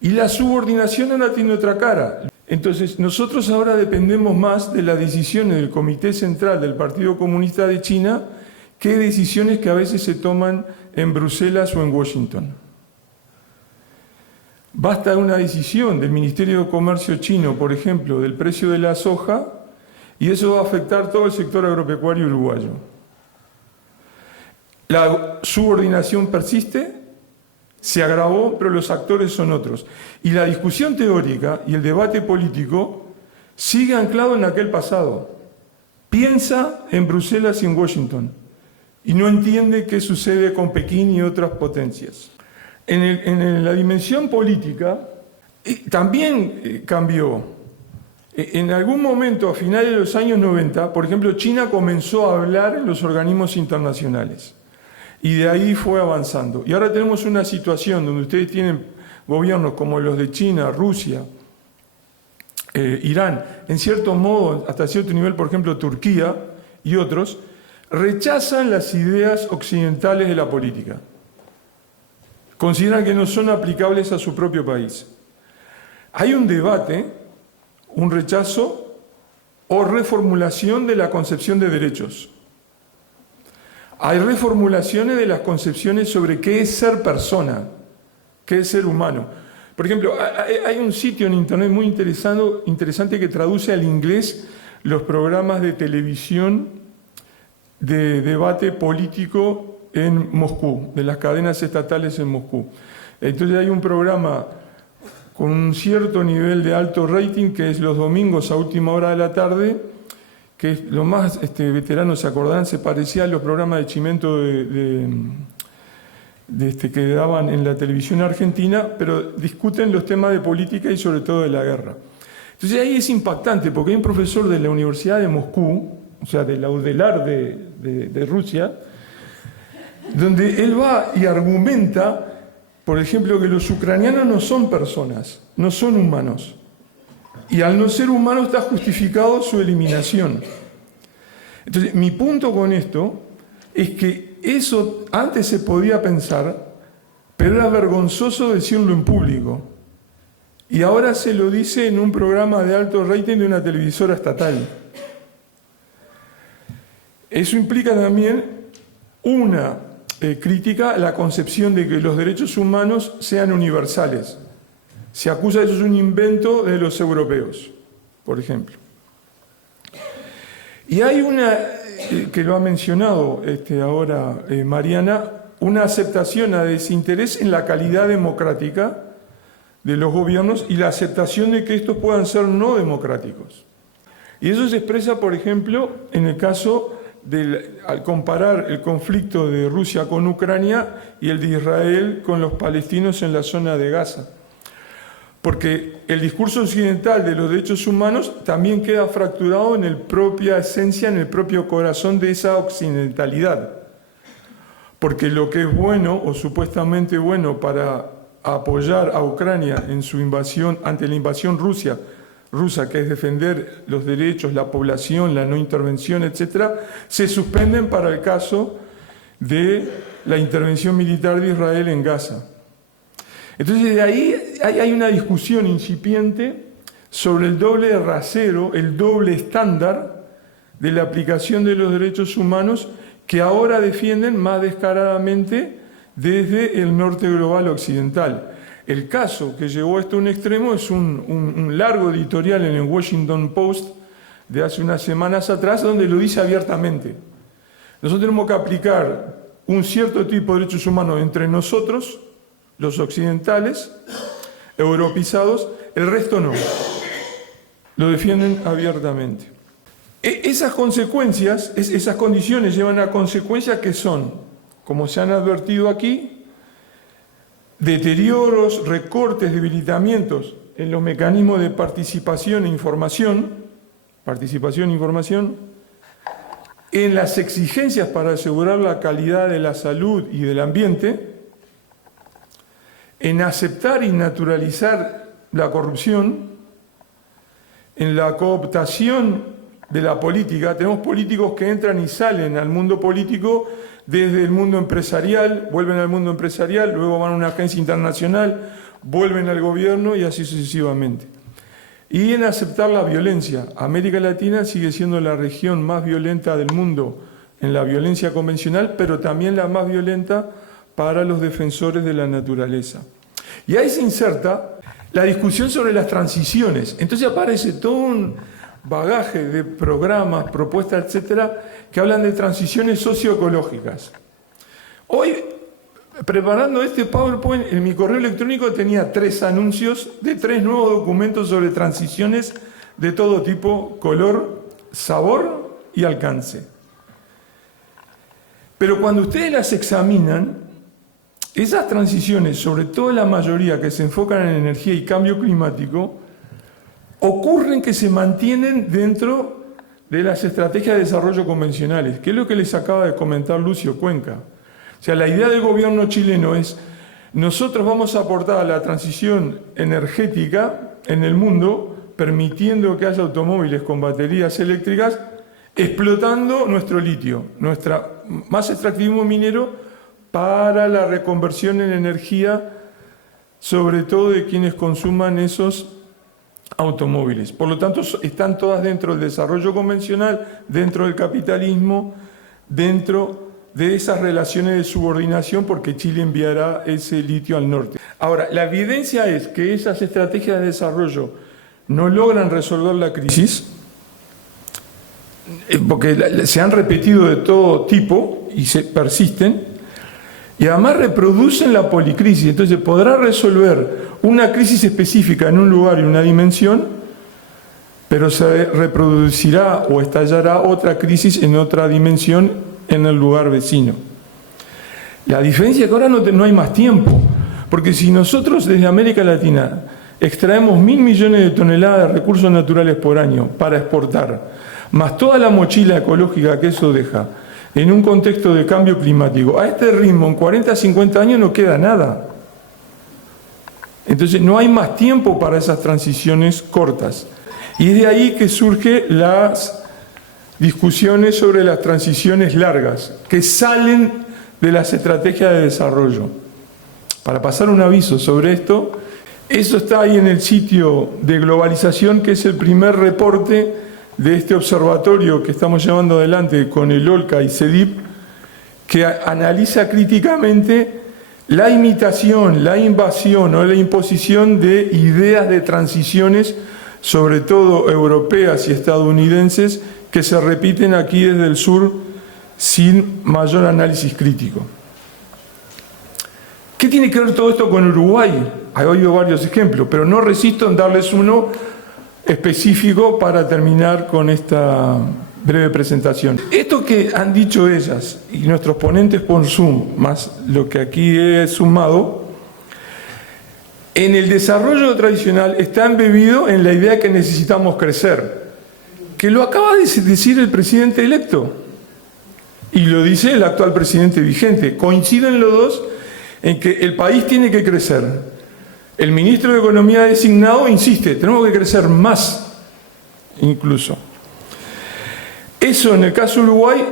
y la subordinación ahora tiene otra cara. Entonces, nosotros ahora dependemos más de las decisiones del Comité Central del Partido Comunista de China que decisiones que a veces se toman en Bruselas o en Washington. Basta una decisión del Ministerio de Comercio chino, por ejemplo, del precio de la soja, y eso va a afectar todo el sector agropecuario uruguayo. La subordinación persiste, se agravó, pero los actores son otros. Y la discusión teórica y el debate político sigue anclado en aquel pasado. Piensa en Bruselas y en Washington y no entiende qué sucede con Pekín y otras potencias. En la dimensión política también cambió. En algún momento, a finales de los años 90, por ejemplo, China comenzó a hablar en los organismos internacionales. Y de ahí fue avanzando. Y ahora tenemos una situación donde ustedes tienen gobiernos como los de China, Rusia, Irán, en cierto modo, hasta cierto nivel, por ejemplo, Turquía y otros, rechazan las ideas occidentales de la política. Consideran que no son aplicables a su propio país. Hay un debate, un rechazo o reformulación de la concepción de derechos. Hay reformulaciones de las concepciones sobre qué es ser persona, qué es ser humano. Por ejemplo, hay un sitio en internet muy interesante que traduce al inglés los programas de televisión de debate político en Moscú, de las cadenas estatales en Moscú. Entonces hay un programa con un cierto nivel de alto rating que es los domingos a última hora de la tarde, que los más veteranos se acordarán, se parecía a los programas de Chimento que daban en la televisión argentina, pero discuten los temas de política y sobre todo de la guerra. Entonces ahí es impactante, porque hay un profesor de la Universidad de Moscú, o sea, de la UDELAR de Rusia, donde él va y argumenta, por ejemplo, que los ucranianos no son personas, no son humanos. Y al no ser humanos está justificado su eliminación. Entonces, mi punto con esto es que eso antes se podía pensar, pero era vergonzoso decirlo en público. Y ahora se lo dice en un programa de alto rating de una televisora estatal. Eso implica también una crítica a la concepción de que los derechos humanos sean universales. Se acusa de eso es un invento de los europeos, por ejemplo. Y hay una, que lo ha mencionado ahora Mariana, una aceptación a desinterés en la calidad democrática de los gobiernos y la aceptación de que estos puedan ser no democráticos. Y eso se expresa, por ejemplo, en el caso al comparar el conflicto de Rusia con Ucrania y el de Israel con los palestinos en la zona de Gaza. Porque el discurso occidental de los derechos humanos también queda fracturado en la propia esencia, en el propio corazón de esa occidentalidad. Porque lo que es bueno o supuestamente bueno para apoyar a Ucrania en su invasión, ante la invasión rusa, que es defender los derechos, la población, la no intervención, etc., se suspenden para el caso de la intervención militar de Israel en Gaza. Entonces, de ahí hay una discusión incipiente sobre el doble rasero, el doble estándar de la aplicación de los derechos humanos que ahora defienden más descaradamente desde el norte global occidental. El caso que llevó esto a un extremo es un largo editorial en el Washington Post de hace unas semanas atrás, donde lo dice abiertamente. Nosotros tenemos que aplicar un cierto tipo de derechos humanos entre nosotros, los occidentales, europeizados, el resto no. Lo defienden abiertamente. Esas consecuencias, esas condiciones llevan a consecuencias que son, como se han advertido aquí, deterioros, recortes, debilitamientos en los mecanismos de participación e información, en las exigencias para asegurar la calidad de la salud y del ambiente, en aceptar y naturalizar la corrupción, en la cooptación de la política. Tenemos políticos que entran y salen al mundo político desde el mundo empresarial, vuelven al mundo empresarial, luego van a una agencia internacional, vuelven al gobierno y así sucesivamente. Y en aceptar la violencia. América Latina sigue siendo la región más violenta del mundo en la violencia convencional, pero también la más violenta para los defensores de la naturaleza. Y ahí se inserta la discusión sobre las transiciones. Entonces aparece todo un bagaje de programas, propuestas, etcétera, que hablan de transiciones socioecológicas. Hoy, preparando este PowerPoint, en mi correo electrónico tenía 3 anuncios de 3 nuevos documentos sobre transiciones de todo tipo, color, sabor y alcance. Pero cuando ustedes las examinan, esas transiciones, sobre todo la mayoría que se enfocan en energía y cambio climático, ocurren que se mantienen dentro de las estrategias de desarrollo convencionales, que es lo que les acaba de comentar Lucio Cuenca. O sea, la idea del gobierno chileno es, nosotros vamos a aportar a la transición energética en el mundo, permitiendo que haya automóviles con baterías eléctricas, explotando nuestro litio, nuestro más extractivismo minero para la reconversión en energía, sobre todo de quienes consuman esos automóviles. Por lo tanto, están todas dentro del desarrollo convencional, dentro del capitalismo, dentro de esas relaciones de subordinación, porque Chile enviará ese litio al norte. Ahora, la evidencia es que esas estrategias de desarrollo no logran resolver la crisis, porque se han repetido de todo tipo y se persisten, y además reproducen la policrisis. Entonces podrá resolver una crisis específica en un lugar y una dimensión, pero se reproducirá o estallará otra crisis en otra dimensión en el lugar vecino. La diferencia es que ahora no hay más tiempo, porque si nosotros desde América Latina extraemos 1.000 millones de toneladas de recursos naturales por año para exportar, más toda la mochila ecológica que eso deja, en un contexto de cambio climático, a este ritmo, en 40 a 50 años no queda nada. Entonces no hay más tiempo para esas transiciones cortas. Y es de ahí que surgen las discusiones sobre las transiciones largas, que salen de las estrategias de desarrollo. Para pasar un aviso sobre esto, eso está ahí en el sitio de globalización, que es el primer reporte de este observatorio que estamos llevando adelante con el OLCA y CEDIP, que analiza críticamente la imitación, la invasión o la imposición de ideas de transiciones, sobre todo europeas y estadounidenses, que se repiten aquí desde el sur sin mayor análisis crítico. ¿Qué tiene que ver todo esto con Uruguay? He oído varios ejemplos, pero no resisto en darles uno específico para terminar con esta breve presentación. Esto que han dicho ellas y nuestros ponentes por Zoom, más lo que aquí he sumado, en el desarrollo tradicional está embebido en la idea que necesitamos crecer, que lo acaba de decir el presidente electo y lo dice el actual presidente vigente. Coinciden los dos en que el país tiene que crecer. El ministro de Economía designado insiste, tenemos que crecer más, incluso. Eso, en el caso de Uruguay,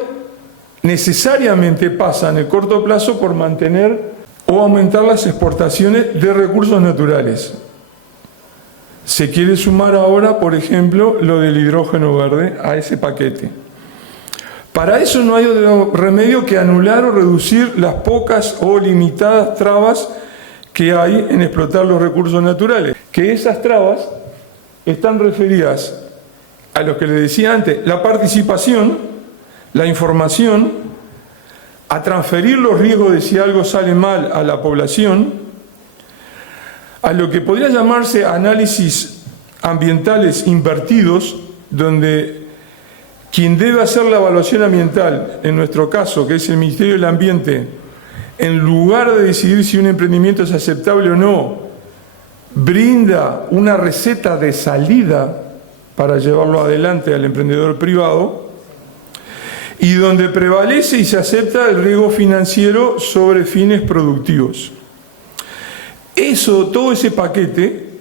necesariamente pasa en el corto plazo por mantener o aumentar las exportaciones de recursos naturales. Se quiere sumar ahora, por ejemplo, lo del hidrógeno verde a ese paquete. Para eso no hay otro remedio que anular o reducir las pocas o limitadas trabas que hay en explotar los recursos naturales. Que esas trabas están referidas a lo que les decía antes, la participación, la información, a transferir los riesgos de si algo sale mal a la población, a lo que podría llamarse análisis ambientales invertidos, donde quien debe hacer la evaluación ambiental, en nuestro caso, que es el Ministerio del Ambiente, en lugar de decidir si un emprendimiento es aceptable o no, brinda una receta de salida para llevarlo adelante al emprendedor privado, y donde prevalece y se acepta el riesgo financiero sobre fines productivos. Eso, todo ese paquete,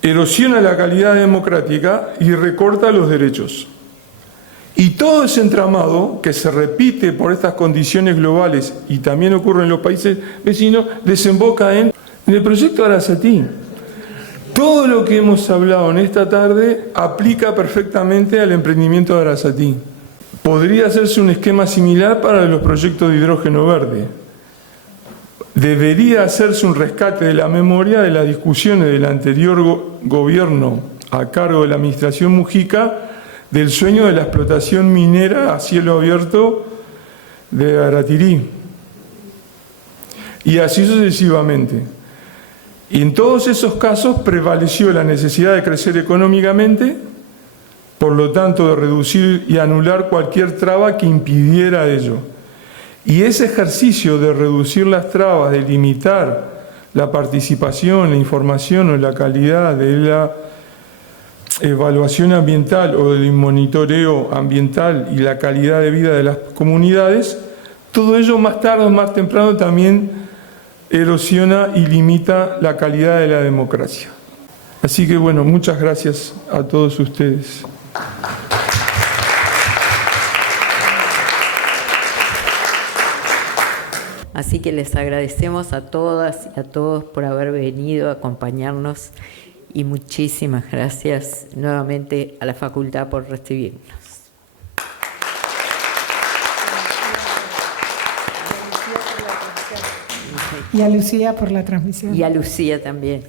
erosiona la calidad democrática y recorta los derechos. Y todo ese entramado, que se repite por estas condiciones globales y también ocurre en los países vecinos, desemboca en el proyecto Arasatí. Todo lo que hemos hablado en esta tarde aplica perfectamente al emprendimiento de Arasatí. Podría hacerse un esquema similar para los proyectos de hidrógeno verde. Debería hacerse un rescate de la memoria de las discusiones del anterior gobierno a cargo de la administración Mujica del sueño de la explotación minera a cielo abierto de Aratirí. Y así sucesivamente. Y en todos esos casos prevaleció la necesidad de crecer económicamente, por lo tanto de reducir y anular cualquier traba que impidiera ello. Y ese ejercicio de reducir las trabas, de limitar la participación, la información o la calidad de la evaluación ambiental o del monitoreo ambiental y la calidad de vida de las comunidades, todo ello más tarde o más temprano también erosiona y limita la calidad de la democracia. Así que bueno, muchas gracias a todos ustedes. Así que les agradecemos a todas y a todos por haber venido a acompañarnos y muchísimas gracias nuevamente a la Facultad por recibirnos. Y a Lucía por la transmisión. Y a Lucía también.